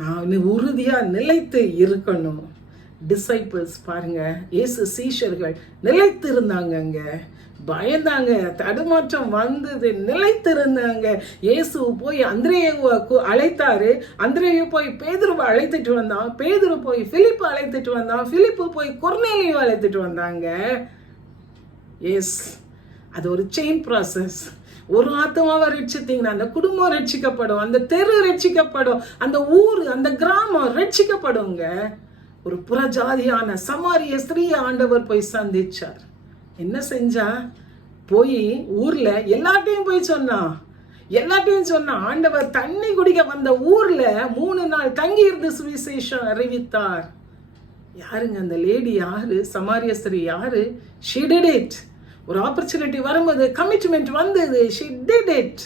நான் உறுதியாக நிலைத்து இருக்கணும். டிசைபிள்ஸ் பாருங்க, இயேசு சீஷர்கள் நிலைத்து இருந்தாங்கங்க. பயந்தாங்க, தடுமாற்றம் வந்தது, நிலைத்திருந்தாங்க. இயேசு போய் அந்திரேயுவை அழைத்தாரு, அந்திரேயு போய் பேதுருவை அழைத்துட்டு வந்தான், பேதுரு போய் பிலிப்பை அழைத்துட்டு வந்தான், பிலிப்பு போய் கொர்நேலியை அழைத்துட்டு வந்தாங்க. எஸ், அது ஒரு செயின் ப்ராசஸ். ஒரு ஆத்மாவை ரட்சித்தீங்கன்னா அந்த குடும்பம் ரட்சிக்கப்படும், அந்த தெரு ரட்சிக்கப்படும், அந்த ஊர் அந்த கிராமம் ரட்சிக்கப்படுங்க. ஒரு புறஜாதியான சமாரிய ஸ்திரீயை ஆண்டவர் போய் சந்திச்சார். என்ன செஞ்சா? போய் ஊர்ல எல்லாத்தையும் போய் சொன்னா. ஆண்டவர் தண்ணி குடிக்க வந்த ஊர்ல 3 நாள் தங்கி இருந்து சுவிசேஷம் அறிவித்தார். யாருங்க அந்த லேடி? யாரு? சமாரிய ஸ்திரீ யாரு? she did it. ஒரு ஆப்பர்ச்சுனிட்டி வரும்போது கமிட்மெண்ட் வந்தது, she did it.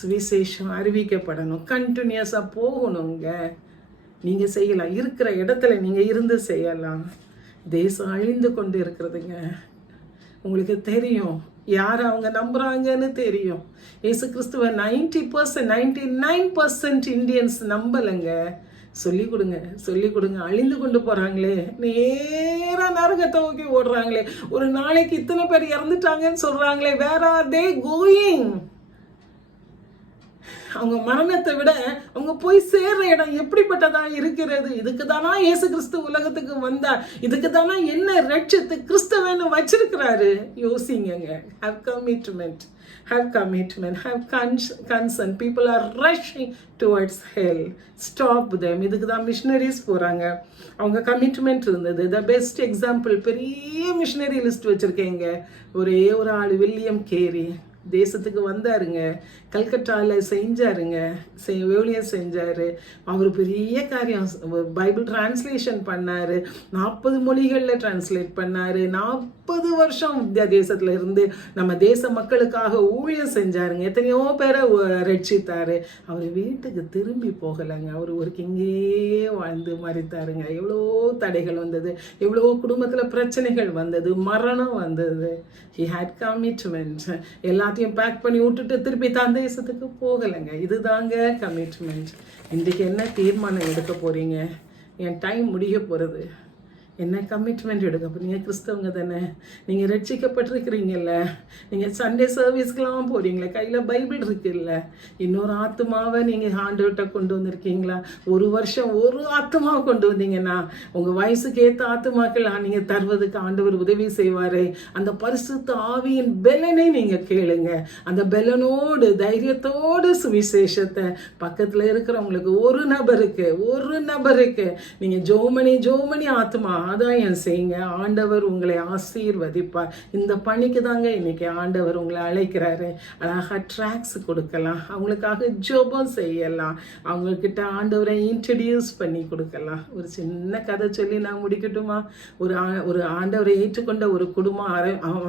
சுவிசேஷம் அறிவிக்கப்படணும், கண்டினியூஸா போகணுங்க. நீங்க செய்யலாம், இருக்கிற இடத்துல நீங்க இருந்து செய்யலாம். தேசம் அழிந்து கொண்டு இருக்கிறதுங்க. உங்களுக்கு தெரியும் யார் அவங்க நம்புறாங்கன்னு தெரியும். இயேசு கிறிஸ்துவ 90%, 99% இந்தியன்ஸ் நம்பலைங்க. சொல்லி கொடுங்க. அழிந்து கொண்டு போறாங்களே, நேரா நரகத்தை நோக்கி ஓடுறாங்களே, ஒரு நாளைக்கு இத்தனை பேர் இறந்துட்டாங்கன்னு சொல்றாங்களே, வேர் ஆர் தே கோயிங்? அவங்க மரணத்தை விட அவங்க போய் சேர்ற இடம் எப்படிப்பட்டதா இருக்கிறது? இதுக்கு தானா இயேசு கிறிஸ்து உலகத்துக்கு வந்தார்? இதுக்கு தானா என்ன ரட்சித்து கிறிஸ்தவன்னு வச்சிருக்கிறாரு? யோசிங்க. Have commitment, have concern. People are rushing towards hell. Stop them. இதுக்கு தான் மிஷனரிஸ் போறாங்க. அவங்க கமிட்மெண்ட் இருந்தது. த பெஸ்ட் எக்ஸாம்பிள், பெரிய மிஷனரி லிஸ்ட் வச்சிருக்கேங்க. ஒரே ஒரு ஆள், வில்லியம் கேரி. தேசத்துக்கு வந்தாருங்க, கல்கட்டாவில் செஞ்சாருங்க, ஊழியம் செஞ்சாரு. அவர் பெரிய காரியம், பைபிள் டிரான்ஸ்லேஷன் பண்ணாரு, 40 மொழிகளில் டிரான்ஸ்லேட் பண்ணாரு. 40 வருஷம் இந்தியா தேசத்துல இருந்து நம்ம தேச மக்களுக்காக ஊழியம் செஞ்சாருங்க. எத்தனையோ பேரை ரட்சித்தாரு. அவர் வீட்டுக்கு திரும்பி போகலைங்க, அவர் ஊருக்கு இங்கேயே வாழ்ந்து மறித்தாருங்க. எவ்வளோ தடைகள் வந்தது, எவ்வளோ குடும்பத்தில் பிரச்சனைகள் வந்தது, மரணம் வந்தது. he had commitment. எல்லாத்தையும் பேக் பண்ணி விட்டுட்டு திருப்பி தான் தேசத்துக்கு போகலைங்க. இதுதாங்க கமிட்மெண்ட். இன்றைக்கு என்ன தீர்மானம் எடுக்க போறீங்க? என் டைம் முடிய போகிறது. என்ன கமிட்மெண்ட் எடுக்க போறீங்க? கிறிஸ்தவங்க தானே, நீங்கள் ரட்சிக்கப்பட்டிருக்கிறீங்கல்ல, நீங்கள் சண்டே சர்வீஸ்க்கெலாம் போகிறீங்களே, கையில் பைபிள் இருக்குல்ல, இன்னொரு ஆத்மாவை நீங்கள் ஆண்டவர்கிட்ட கொண்டு வந்திருக்கீங்களா? ஒரு வருஷம் ஒரு ஆத்மாவை கொண்டு வந்தீங்கன்னா உங்கள் வயசுக்கு ஏற்ற ஆத்மாக்கெல்லாம் நீங்கள் தருவதுக்கு ஆண்டவர் உதவி செய்வார். அந்த பரிசுத்த ஆவியின் பெலனை நீங்கள் கேளுங்க. அந்த பெலனோடு தைரியத்தோடு சுவிசேஷத்தை பக்கத்தில் இருக்கிறவங்களுக்கு ஒரு நபருக்கு நீங்கள் ஜோமணி ஆத்மா ஆதாயம் செய்யுங்க. ஆண்டவர் உங்களை ஆசீர்வதிப்பார். இந்த பணிக்கு தாங்க இன்னைக்கு ஆண்டவர் உங்களை அழைக்கிறாரு. அழகா ட்ராக்ஸ் கொடுக்கலாம், அவங்களுக்காக ஜெபம் செய்யலாம், அவங்கக்கிட்ட ஆண்டவரை இன்ட்ரடியூஸ் பண்ணி கொடுக்கலாம். ஒரு சின்ன கதை சொல்லி நான் முடிக்கட்டுமா? ஒரு ஆண்டவரை ஏற்றுக்கொண்ட ஒரு குடும்பம்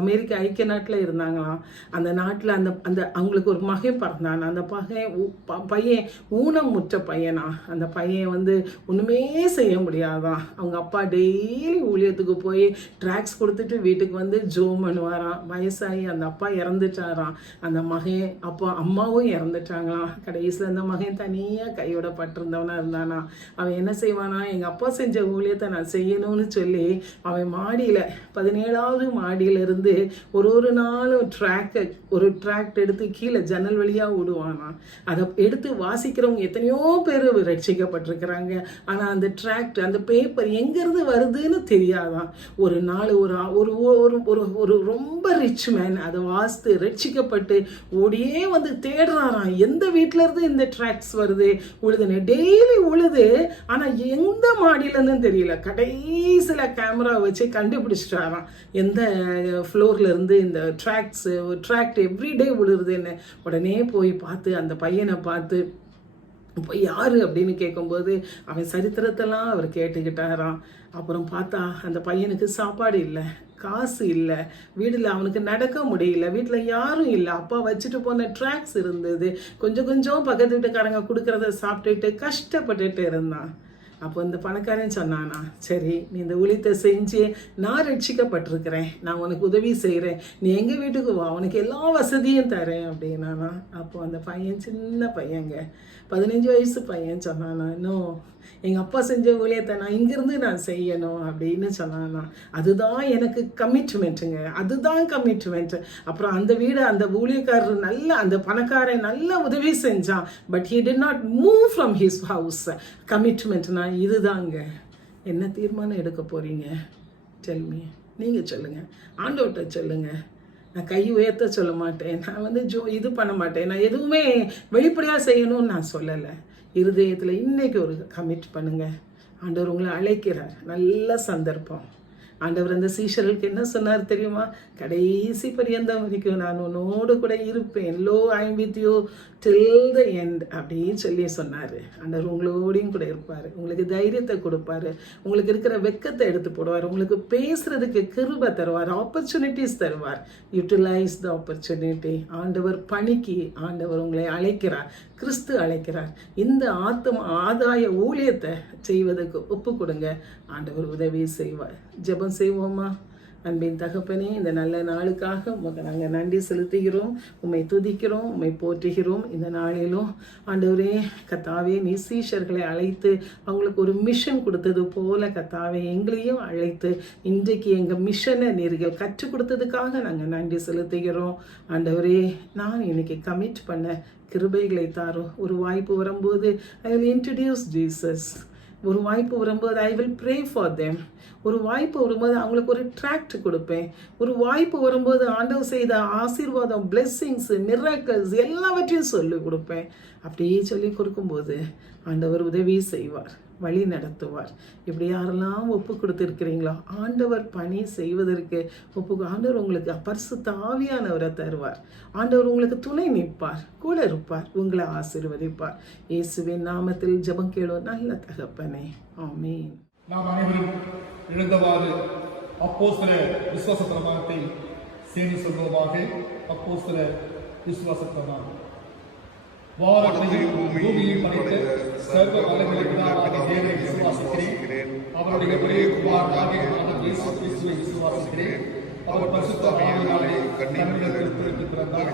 அமெரிக்க ஐக்கிய நாட்டில் இருந்தாங்களாம். அந்த நாட்டில் அந்த அவங்களுக்கு ஒரு மகன் பிறந்தான். அந்த பையன் ஊனமுற்ற பையனா. அந்த பையன் ஒன்றுமே செய்ய முடியாதான். அவங்க அப்பா டெய்லி ஊழியத்துக்கு போய் ட்ராக்ஸ் கொடுத்துட்டு வீட்டுக்கு ஜோம் பண்ணுவாராம். வயசாகி அந்த அப்பா இறந்துட்டாராம். அந்த மகன் அம்மாவும் இறந்துட்டாங்களாம். கடைசியில் அந்த மகன் தனியாக கையோட பட்டிருந்தவனா இருந்தானா. அவன் என்ன செய்வானா, எங்கள் அப்பா செஞ்ச ஊழியத்தை நான் செய்யணும்னு சொல்லி அவன் மாடியில் 17வது மாடியிலிருந்து ஒரு நாளும் ட்ராக்ட் எடுத்து கீழே ஜன்னல் வழியாக விடுவானா. அதை எடுத்து வாசிக்கிறவங்க எத்தனையோ பேர் ரட்சிக்கப்பட்டிருக்கிறாங்க. ஆனால் அந்த ட்ராக்ட், அந்த பேப்பர் எங்கேருந்து வருது வருதுன்னு தெரியாதான். ஒரு நாள் ஒரு ஒரு ஒரு ஒரு ஒரு ரொம்ப ரிச் மேன் அதை வாசித்து ரட்சிக்கப்பட்டு ஓடியே வந்து தேடுறாராம், எந்த வீட்டில இருந்து இந்த ட்ராக்ஸ் வருது உழுதுன்னு. டெய்லி உழுது, ஆனால் எந்த மாடியிலேருந்துன்னு தெரியல. கடைசியில் கேமரா வச்சு கண்டுபிடிச்சிட்டாராம் எந்த ஃப்ளோர்ல இருந்து இந்த ட்ராக்ட் எவ்ரிடே உழுதுன்னு. உடனே போய் பார்த்து அந்த பையனை பார்த்து, இப்போ யார் அப்படின்னு கேட்கும்போது அவன் சரித்திரத்தெல்லாம் அவர் கேட்டுக்கிட்டாராம். அப்புறம் பார்த்தா அந்த பையனுக்கு சாப்பாடு இல்லை, காசு இல்லை, வீட்டில் அவனுக்கு நடக்க முடியல, வீட்டில் யாரும் இல்லை, அப்பா வச்சுட்டு போன ட்ராக்ஸ் இருந்தது, கொஞ்சம் கொஞ்சம் பக்கத்து வீட்டுக்காரங்க கொடுக்குறத சாப்பிட்டுட்டு கஷ்டப்பட்டுட்டு இருந்தான். அப்போ இந்த பணக்காரன் சொன்னானா, சரி நீ இந்த ஊழியத்தை செஞ்சு நான் ரட்சிக்கப்பட்டிருக்கிறேன், நான் உனக்கு உதவி செய்கிறேன், நீ எங்கள் வீட்டுக்கு வா, உனக்கு எல்லா வசதியும் தரேன் அப்படின்னானா. அப்போ அந்த பையன் சின்ன பையங்க, 15 வயசு பையன் சொன்னானா, இன்னும் எங்கள் அப்பா செஞ்ச ஊழியத்தை நான் இங்கேருந்து நான் செய்யணும் அப்படின்னு சொன்னானா. அதுதான் எனக்கு கமிட்மெண்ட்டுங்க, அதுதான் கமிட்மெண்ட். அப்புறம் அந்த வீடு அந்த ஊழியக்காரர் நல்ல, அந்த பணக்காரன் நல்ல உதவி செஞ்சான். But he did not move from his house. கமிட்மெண்ட்னா இதுதாங்க. என்ன தீர்மானம் எடுக்க போகிறீங்க? Tell me. நீங்கள் சொல்லுங்கள், ஆண்டவர்கிட்ட சொல்லுங்கள். நான் கை உயர்த்த சொல்ல மாட்டேன், நான் வந்து இது பண்ண மாட்டேன், நான் எதுவுமே வெளிப்படையாக செய்யணும்னு நான் சொல்லலை. இருதயத்தில் இன்னைக்கு ஒரு கமிட் பண்ணுங்க. ஆண்டவர் உங்களை அழைக்கிறார், நல்ல சந்தர்ப்பம். ஆண்டவர் அந்த சீஷர்களுக்கு என்ன சொன்னார் தெரியுமா? கடைசி பரியந்தம் வரைக்கும் நான் உன்னோடு கூட இருப்பேன், low I am with you till the end அப்படின்னு சொல்லி சொன்னார். ஆண்டவர் உங்களோடையும் கூட இருப்பார், உங்களுக்கு தைரியத்தை கொடுப்பாரு, உங்களுக்கு இருக்கிற வெக்கத்தை எடுத்து போடுவார், உங்களுக்கு பேசுறதுக்கு கிருபை தருவார், ஆப்பர்ச்சுனிட்டிஸ் தருவார். Utilize the opportunity. ஆண்டவர் பணிக்கு ஆண்டவர் உங்களை அழைக்கிறார், கிறிஸ்து அழைக்கிறார். இந்த ஆதாய ஊழியத்தை செய்வதற்கு ஒப்பு கொடுங்க, ஆண்டவர் உதவி செய்வார். ஜெபம் செய்வோமா? அன்பின் தகப்பனே, இந்த நல்ல நாளுக்காக உமக்கு நாங்கள் நன்றி செலுத்துகிறோம், உம்மை துதிக்கிறோம், உம்மை போற்றுகிறோம். இந்த நாளிலும் ஆண்டவரே கத்தாவே, நீ சீஷர்களை அழைத்து அவங்களுக்கு ஒரு மிஷன் கொடுத்தது போல கத்தாவே எங்களையும் அழைத்து இன்றைக்கு எங்கள் மிஷனை நீர்கள் கற்றுக் கொடுத்ததுக்காக நாங்கள் நன்றி செலுத்துகிறோம். ஆண்டவரே, நான் இன்னைக்கு கமிட் பண்ண கிருபைகளை தாரும். ஒரு வாய்ப்பு வரும்போது ஐ வில் இன்ட்ரடியூஸ் ஜீசஸ். ஒரு வாய்ப்பு வரும்போது I will pray for them. ஒரு வாய்ப்பு வரும்போது அவங்களுக்கு ஒரு ட்ராக்ட் கொடுப்பேன். ஒரு வாய்ப்பு வரும்போது ஆண்டவர் செய்த ஆசீர்வாதம், பிளெஸ்ஸிங்ஸ், மிராக்கிள்ஸ் எல்லாவற்றையும் சொல்லி கொடுப்பேன். அப்படியே சொல்லி கொடுக்கும்போது ஆண்டவர் உதவி செய்வார், வழி நடத்துவார். இப்படி யாரெல்லாம் ஒப்பு கொடுத்துருக்கிறீங்களோ ஆண்டவர் பணி செய்வதற்கு ஆண்டவர் உங்களுக்கு பரிசுத்த ஆவியானவரை தருவார். ஆண்டவர் உங்களுக்கு துணை நிற்பார், கூட இருப்பார், உங்களை ஆசீர்வதிப்பார். இயேசுவின் நாமத்தில் ஜெபம் கேளும் நல்ல தகப்பனே, ஆமென். நாம் அனைவரும் எழுந்தவாறு அப்போஸ்தல விசுவாச பிரமாணத்தை சேமி சொல்வதாக. அப்போஸ்தல விசுவாச பிரமாணம். வானத்தையும் பூமியையும் படைத்த சர்வ வல்லமையுள்ள பிதாவாகிய தேவனை விசுவாசிக்கிறேன். அவருடைய ஒரே குமாரனாகிய இயேசு கிறிஸ்துவை விசுவாசிக்கிறேன். அவர் பரிசுத்த ஆவியினாலே கன்னிகையிலிருந்து பிறந்தார்.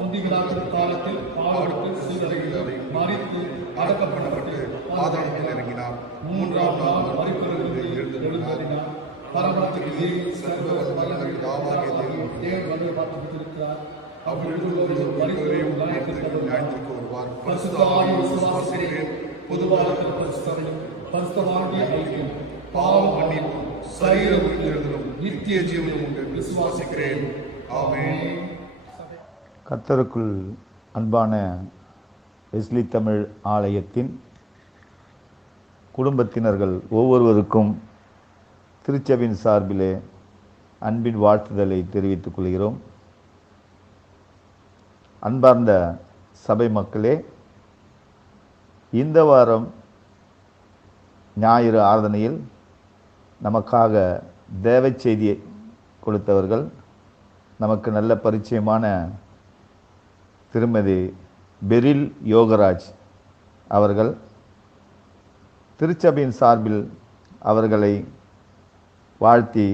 முந்தின காலத்தில் பாடுபட்டு சிலுவையில் மரித்து அடக்கப்பட்டு பாதாளத்தில் இறங்கினார். 3ஆம் நாள் மரித்தோரிலிருந்து எழுந்தருளினார். பரமத்துக்கு ஏறி சர்வ வல்லமையுள்ள பிதாவாகிய தேவன் வழியை பார்த்துவிட்டிருக்கிறார். கர்த்தருக்குள் அன்பான வெஸ்லி தமிழ் ஆலயத்தின் குடும்பத்தினர்கள் ஒவ்வொருவருக்கும் திருச்சபையின் சார்பிலே அன்பின் வாழ்த்துதலை தெரிவித்துக் கொள்கிறோம். அன்பார்ந்த சபை மக்களே, இந்த வாரம் ஞாயிறு ஆராதனையில் நமக்காக தேவ செய்தியை கொடுத்தவர்கள் நமக்கு நல்ல பரிச்சயமான திருமதி பெரில் யோகராஜ் அவர்கள். திருச்சபையின் சார்பில் அவர்களை வாழ்த்தி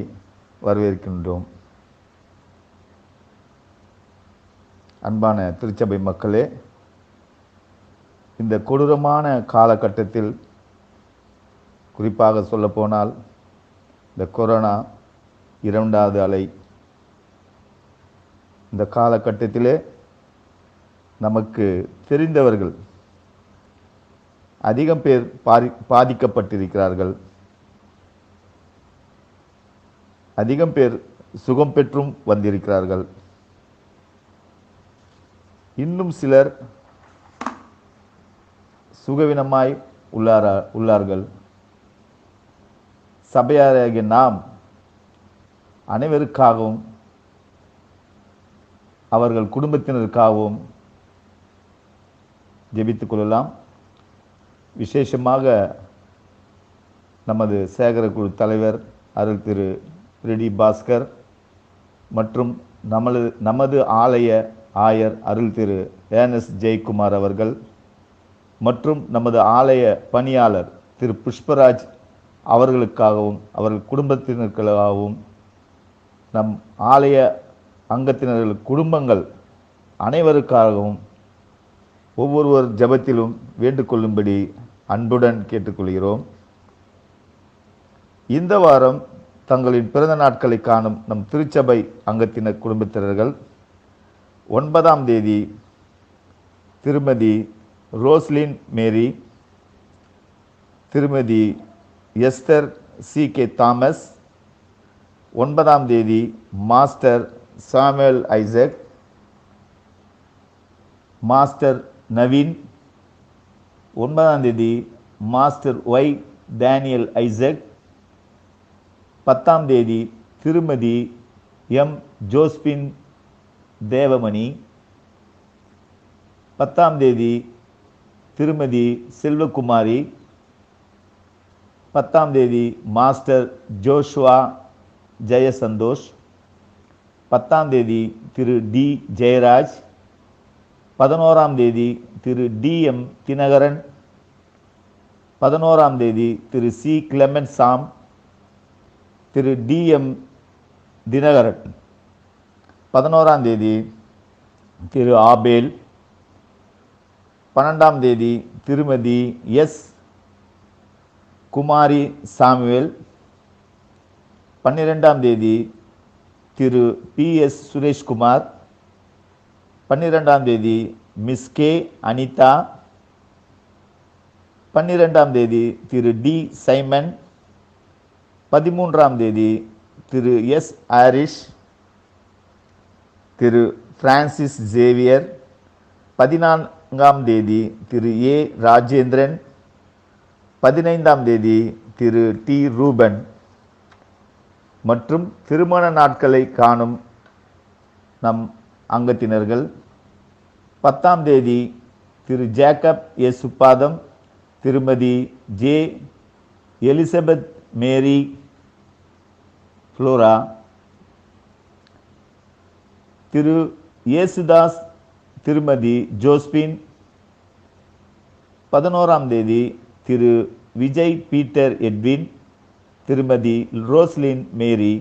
வரவேற்கின்றோம். அன்பான திருச்சபை மக்களே, இந்த கொடூரமான காலகட்டத்தில், குறிப்பாக சொல்லப்போனால் இந்த கொரோனா 2வது அலை, இந்த காலகட்டத்திலே நமக்கு தெரிந்தவர்கள் அதிகம் பேர் பாதிக்கப்பட்டிருக்கிறார்கள். அதிகம் பேர் சுகம் பெற்றும் வந்திருக்கிறார்கள். இன்னும் சிலர் சுகவீனமாய் உள்ளார்கள். சபையாராகிய நாம் அனைவருக்காகவும் அவர்கள் குடும்பத்தினருக்காகவும் ஜெபித்துக் கொள்ளலாம். விசேஷமாக நமது சேகர குழு தலைவர் அருள் திரு ரெடி பாஸ்கர் மற்றும் நமது ஆலய ஆயர் அருள் திரு ஏனஸ் ஜெயக்குமார் அவர்கள் மற்றும் நமது ஆலய பணியாளர் திரு புஷ்பராஜ் அவர்களுக்காகவும் அவர்கள் குடும்பத்தினருக்காகவும் நம் ஆலய அங்கத்தினர்கள் குடும்பங்கள் அனைவருக்காகவும் ஒவ்வொருவர் ஜெபத்திலும் வேண்டுகொள்ளும்படி அன்புடன் கேட்டுக்கொள்கிறோம். இந்த வாரம் தங்களின் பிறந்த நாட்களை காணும் நம் திருச்சபை அங்கத்தினர் குடும்பத்தினர்கள் 9ஆம் தேதி திருமதி ரோஸ்லின் மேரி, திருமதி எஸ்தர் C.K. தாமஸ், 9ஆம் தேதி master Samuel Isaac, master Naveen, 9ஆம் தேதி மாஸ்டர் ஒய் டேனியல் ஐசக், 10ஆம் தேதி திருமதி எம் ஜோஸ்பின் தேவமணி, 10ஆம் தேதி திருமதி செல்வகுமாரி, 10ஆம் தேதி மாஸ்டர் ஜோஷுவா ஜெயசந்தோஷ், 10ஆம் தேதி திரு டி ஜெயராஜ், 11ஆம் தேதி திரு DM தினகரன், 11ஆம் தேதி திரு C. கிளெமென்ட் சாம், திரு DM தினகரன், 11ஆம் தேதி திரு ஆபேல், 12ஆம் தேதி திருமதி எஸ். குமாரி சாமுவேல், 12ஆம் தேதி திரு PS சுரேஷ்குமார், 12ஆம் தேதி மிஸ் கே. அனிதா, 12ஆம் தேதி திரு டி. சைமன், 13ஆம் தேதி திரு எஸ். ஆரிஷ், திரு பிரான்சிஸ் ஜேவியர், 14ஆம் தேதி திரு ஏ. ராஜேந்திரன், 15ஆம் தேதி திரு டி. ரூபன் மற்றும் திருமண நாட்களை காணும் நம் அங்கத்தினர்கள் 10ஆம் தேதி திரு Jacob S. Subbatham, Thirumathi J. Elizabeth Mary Flora, Thiru Yesudas, Thirumathi Josephine, 11ஆம் தேதி Thiru Vijay Peter Edwin, Thirumathi Roslin Mary,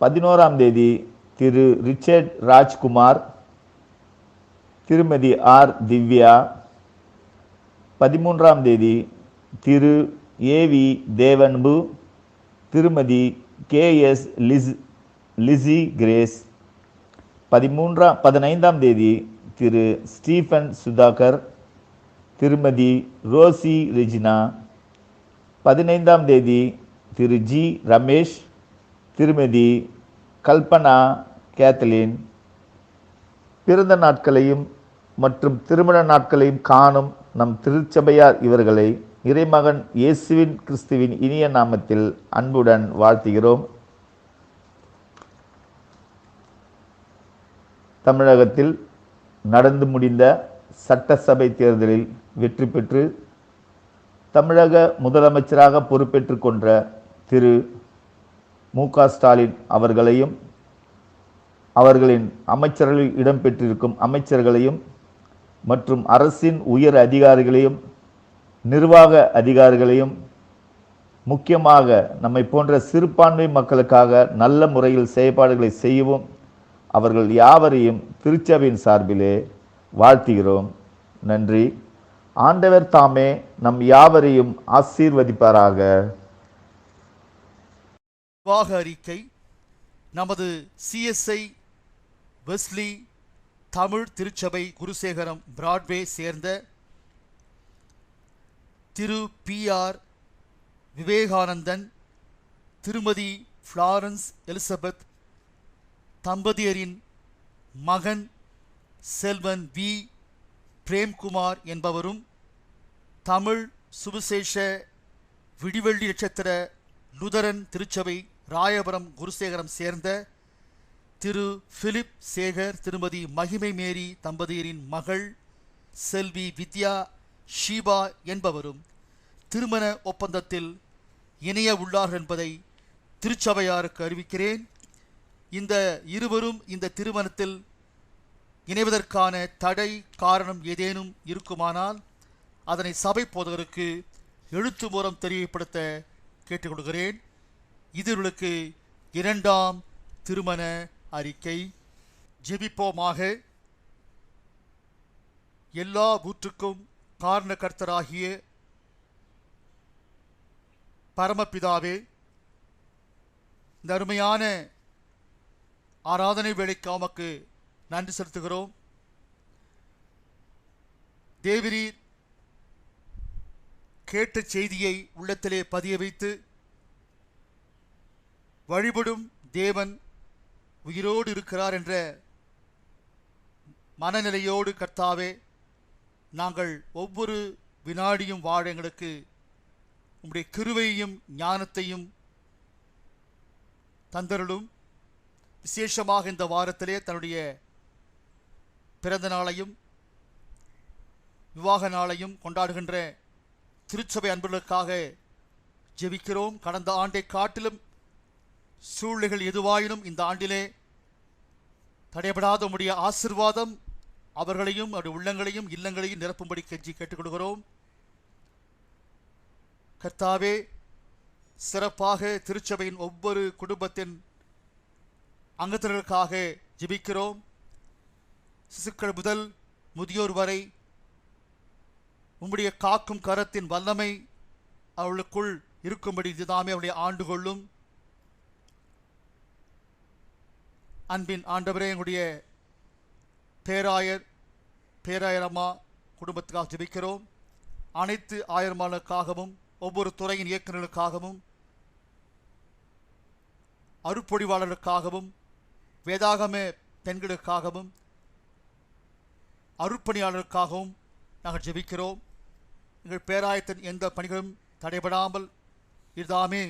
11ஆம் தேதி திரு ரிச்சர்ட் ராஜ்குமார், திருமதி ஆர். திவ்யா, 13ஆம் தேதி திரு ஏ.வி. தேவன்பு, திருமதி கே.எஸ். லிஸி கிரேஸ், 15ஆம் தேதி திரு ஸ்டீஃபன் சுதாகர், திருமதி ரோசி ரெஜினா, 15ஆம் தேதி திரு ஜி. ரமேஷ், திருமதி கல்பனா கேத்தலின். பிறந்த நாட்களையும் மற்றும் திருமண நாட்களையும் காணும் நம் திருச்சபையார் இவர்களை இறைமகன் இயேசுவின் கிறிஸ்துவின் இனிய நாமத்தில் அன்புடன் வாழ்த்துகிறோம். தமிழகத்தில் நடந்து முடிந்த சட்டசபை தேர்தலில் வெற்றி பெற்று தமிழக முதலமைச்சராக பொறுப்பேற்று கொண்ட திரு மு.க. ஸ்டாலின் அவர்களையும் அவர்களின் அமைச்சர்களில் இடம்பெற்றிருக்கும் அமைச்சர்களையும் மற்றும் அரசின் உயர் அதிகாரிகளையும் நிர்வாக அதிகாரிகளையும் முக்கியமாக நம்மை போன்ற சிறுபான்மை மக்களுக்காக நல்ல முறையில் செயல்பாடுகளை செய்யவும் அவர்கள் யாவரையும் திருச்சபையின் சார்பிலே வாழ்த்துகிறோம். நன்றி. ஆண்டவர் தாமே நம் யாவரையும் ஆசீர்வதிப்பாராக. நிர்வாக அறிக்கை. நமது CSI வெஸ்லி தமிழ் திருச்சபை குருசேகரம் பிராட்வே சேர்ந்த திரு PR விவேகானந்தன், திருமதி ஃப்ளாரன்ஸ் எலிசபெத் தம்பதியரின் மகன் செல்வன் வி பிரேம்குமார் என்பவரும், தமிழ் சுவிசேஷ விடிவெள்ளி நட்சத்திர லுதரன் திருச்சபை ராயபுரம் குருசேகரம் சேர்ந்த திரு பிலிப் சேகர் திருமதி மகிமை மேரி தம்பதியரின் மகள் செல்வி வித்யா ஷீபா என்பவரும் திருமண ஒப்பந்தத்தில் இணைய உள்ளார்கள் என்பதை திருச்சபையாருக்கு அறிவிக்கிறேன். இந்த இருவரும் இந்த திருமணத்தில் இணைவதற்கான தடை காரணம் ஏதேனும் இருக்குமானால் அதனை சபை போதகருக்கு எழுத்து மூலம் தெரியப்படுத்த கேட்டுக்கொள்கிறேன். இதுவர்களுக்கு 2ஆம் திருமண அறிக்கை. ஜெபிப்போமாக. எல்லா ஊற்றுக்கும் காரணகர்த்தராகிய பரமபிதாவே, இந்த அருமையான ஆராதனை வேளைக்கு உமக்கு நன்றி செலுத்துகிறோம். தேவரீர் கேட்ட செய்தியை உள்ளத்திலே பதிய வைத்து வழிபடும் தேவன் உயிரோடு இருக்கிறார் என்ற மனநிலையோடு கர்த்தாவே நாங்கள் ஒவ்வொரு வினாடியும் வாழ எங்களுக்கு உம்முடைய கிருபையையும் ஞானத்தையும் தந்தருளும். விசேஷமாக இந்த வாரத்திலே தன்னுடைய பிறந்த நாளையும் விவாக நாளையும் கொண்டாடுகின்ற திருச்சபை அன்பர்களுக்காக ஜெபிக்கிறோம். கடந்த ஆண்டை காட்டிலும் சூழ்நிலைகள் எதுவாயினும் இந்த ஆண்டிலே தடைபடாத உம்முடைய ஆசீர்வாதம் அவர்களையும் அவருடைய உள்ளங்களையும் இல்லங்களையும் நிரப்பும்படி கெஞ்சி கேட்டுக்கொள்கிறோம். கர்த்தாவே, சிறப்பாக திருச்சபையின் ஒவ்வொரு குடும்பத்தின் அங்கத்தினருக்காக ஜெபிக்கிறோம். சிசுக்கள் முதல் முதியோர் வரை உம்முடைய காக்கும் கரத்தின் வல்லமை அவளுக்குள் இருக்கும்படி இதுதாமே அவளுடைய ஆண்டு கொள்ளும். அன்பின் ஆண்டவரே, எங்களுடைய பேராயரம்மா குடும்பத்துக்காக ஜெபிக்கிறோம். அனைத்து ஆயர்மார்களுக்காகவும் ஒவ்வொரு துறையின் இயக்குநர்களுக்காகவும் அருட்பொழிவாளர்களுக்காகவும் வேதாகம பெண்களுக்காகவும் அருட்பணியாளர்களுக்காகவும் நாங்கள் ஜெபிக்கிறோம். எங்கள் பேராயத்தின் எந்த பணிகளும் தடைபடாமல் இதுதாமே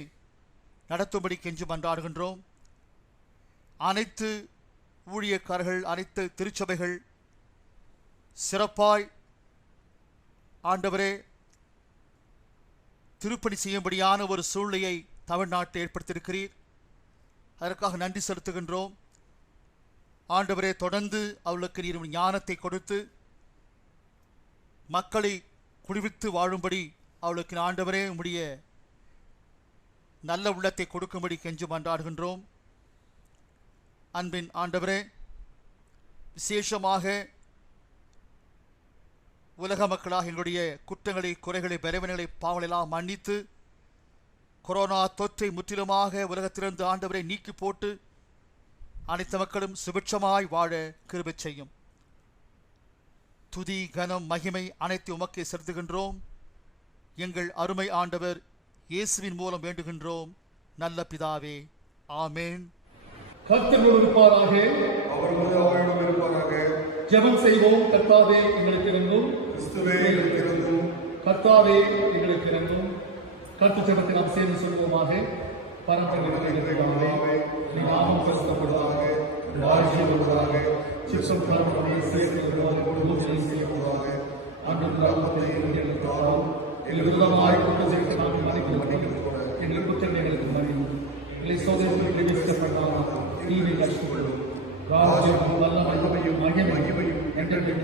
நடத்தும்படி கெஞ்சி மன்றாடுகின்றோம். அனைத்து ஊழியக்காரர்கள், அனைத்து திருச்சபைகள் சிறப்பாய் ஆண்டவரே திருப்பணி செய்யும்படியான ஒரு சூழ்நிலையை தமிழ்நாட்டில் ஏற்படுத்தியிருக்கிறீர். அதற்காக நன்றி செலுத்துகின்றோம். ஆண்டவரே, தொடர்ந்து அவளுக்கு நீர் ஞானத்தை கொடுத்து மக்களை குடிவித்து வாழும்படி அவளுக்கு ஆண்டவரே உம்முடைய நல்ல உள்ளத்தை கொடுக்கும்படி கெஞ்சி மன்றாடுகின்றோம். அன்பின் ஆண்டவரே, விசேஷமாக உலக மக்களாக எங்களுடைய குற்றங்களை, குறைகளை, பலவீனங்களை, பாவங்களெல்லாம் மன்னித்து கொரோனா தொற்றை முற்றிலுமாக உலகத்திலிருந்து ஆண்டவரை நீக்கி போட்டு அனைத்து மக்களும் சுபிட்சமாய் வாழ கிருபை செய்யும். துதி, கனம், மகிமை அனைத்து உமக்கே செலுத்துகின்றோம். எங்கள் அருமை ஆண்டவர் இயேசுவின் மூலம் வேண்டுகின்றோம் நல்ல பிதாவே, ஆமேன். கர்த்தர் இருப்பாராக, ஜெபம் செய்வோம். கர்த்தாவே எங்களுக்கு இறங்கும், கர்த்தாவே எங்களுக்கு இறங்கும். கர்த்த ஜெபத்தை நாம் சேர்ந்து சொல்வோமாக. பரம்பரை நாமம் பேசப்படுவதாக, ராஜ்யம் வருவதாக, சிற்றம் பரம்பரை செய்யப்படுவதாக, அன்று கிராமத்தை எங்களுக்காகவும் எங்கள் விதமாய் குற்றம் செய்து நாங்கள் மன்னிக்கிறோம். எங்கள் குற்றம் எங்களுக்கு மன்னியும். எங்களை சோதனைகளுக்கு விதிக்கப்பட்டால் நீதி கஷ்டப்படும். ராஜ்யம் வல்லமையும் மகிமையும் என்றென்றும்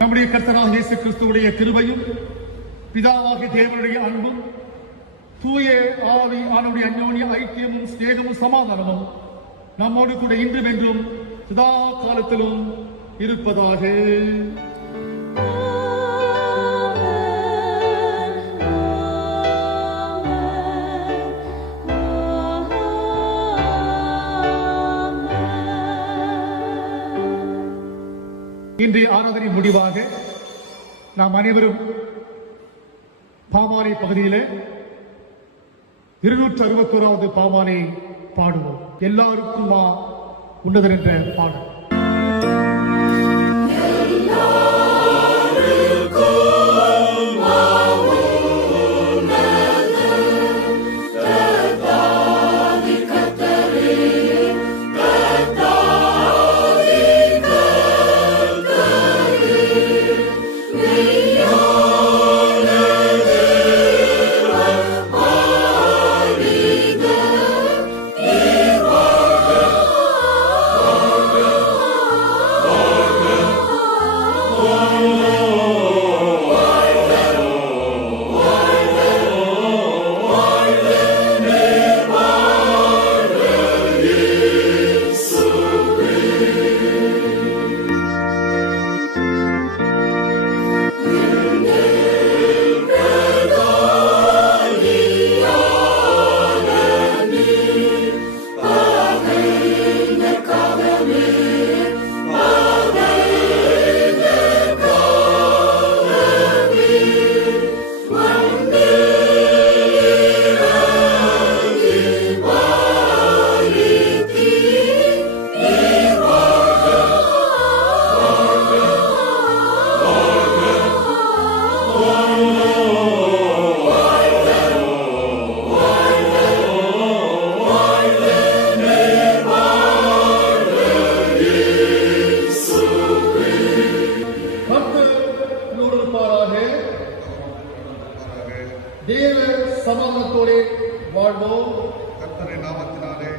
நம்முடைய கர்த்தராகிய இயேசு கிறிஸ்துவுடைய கிருபையும் பிதாவாகிய தேவனுடைய அன்பும் தூய ஆவி ஆனவருடைய அந்யோன்ய ஐக்கியமும் ஸ்நேகமும் சமாதானமும் நம்மோடு கூட இன்றும் என்றும் சதா காலத்திலும் இருப்பதாக. இன்றைய ஆராதனை முடிவாக நாம் அனைவரும் பாமாலை பகுதியில் 261வது பாமாலை பாடுவோம். எல்லாருக்குமா உன்னதர் என்ற பாடல். தேவ சமாதானத்தோடு வாழ்வோம். கர்த்தரின் நாமத்தினாலே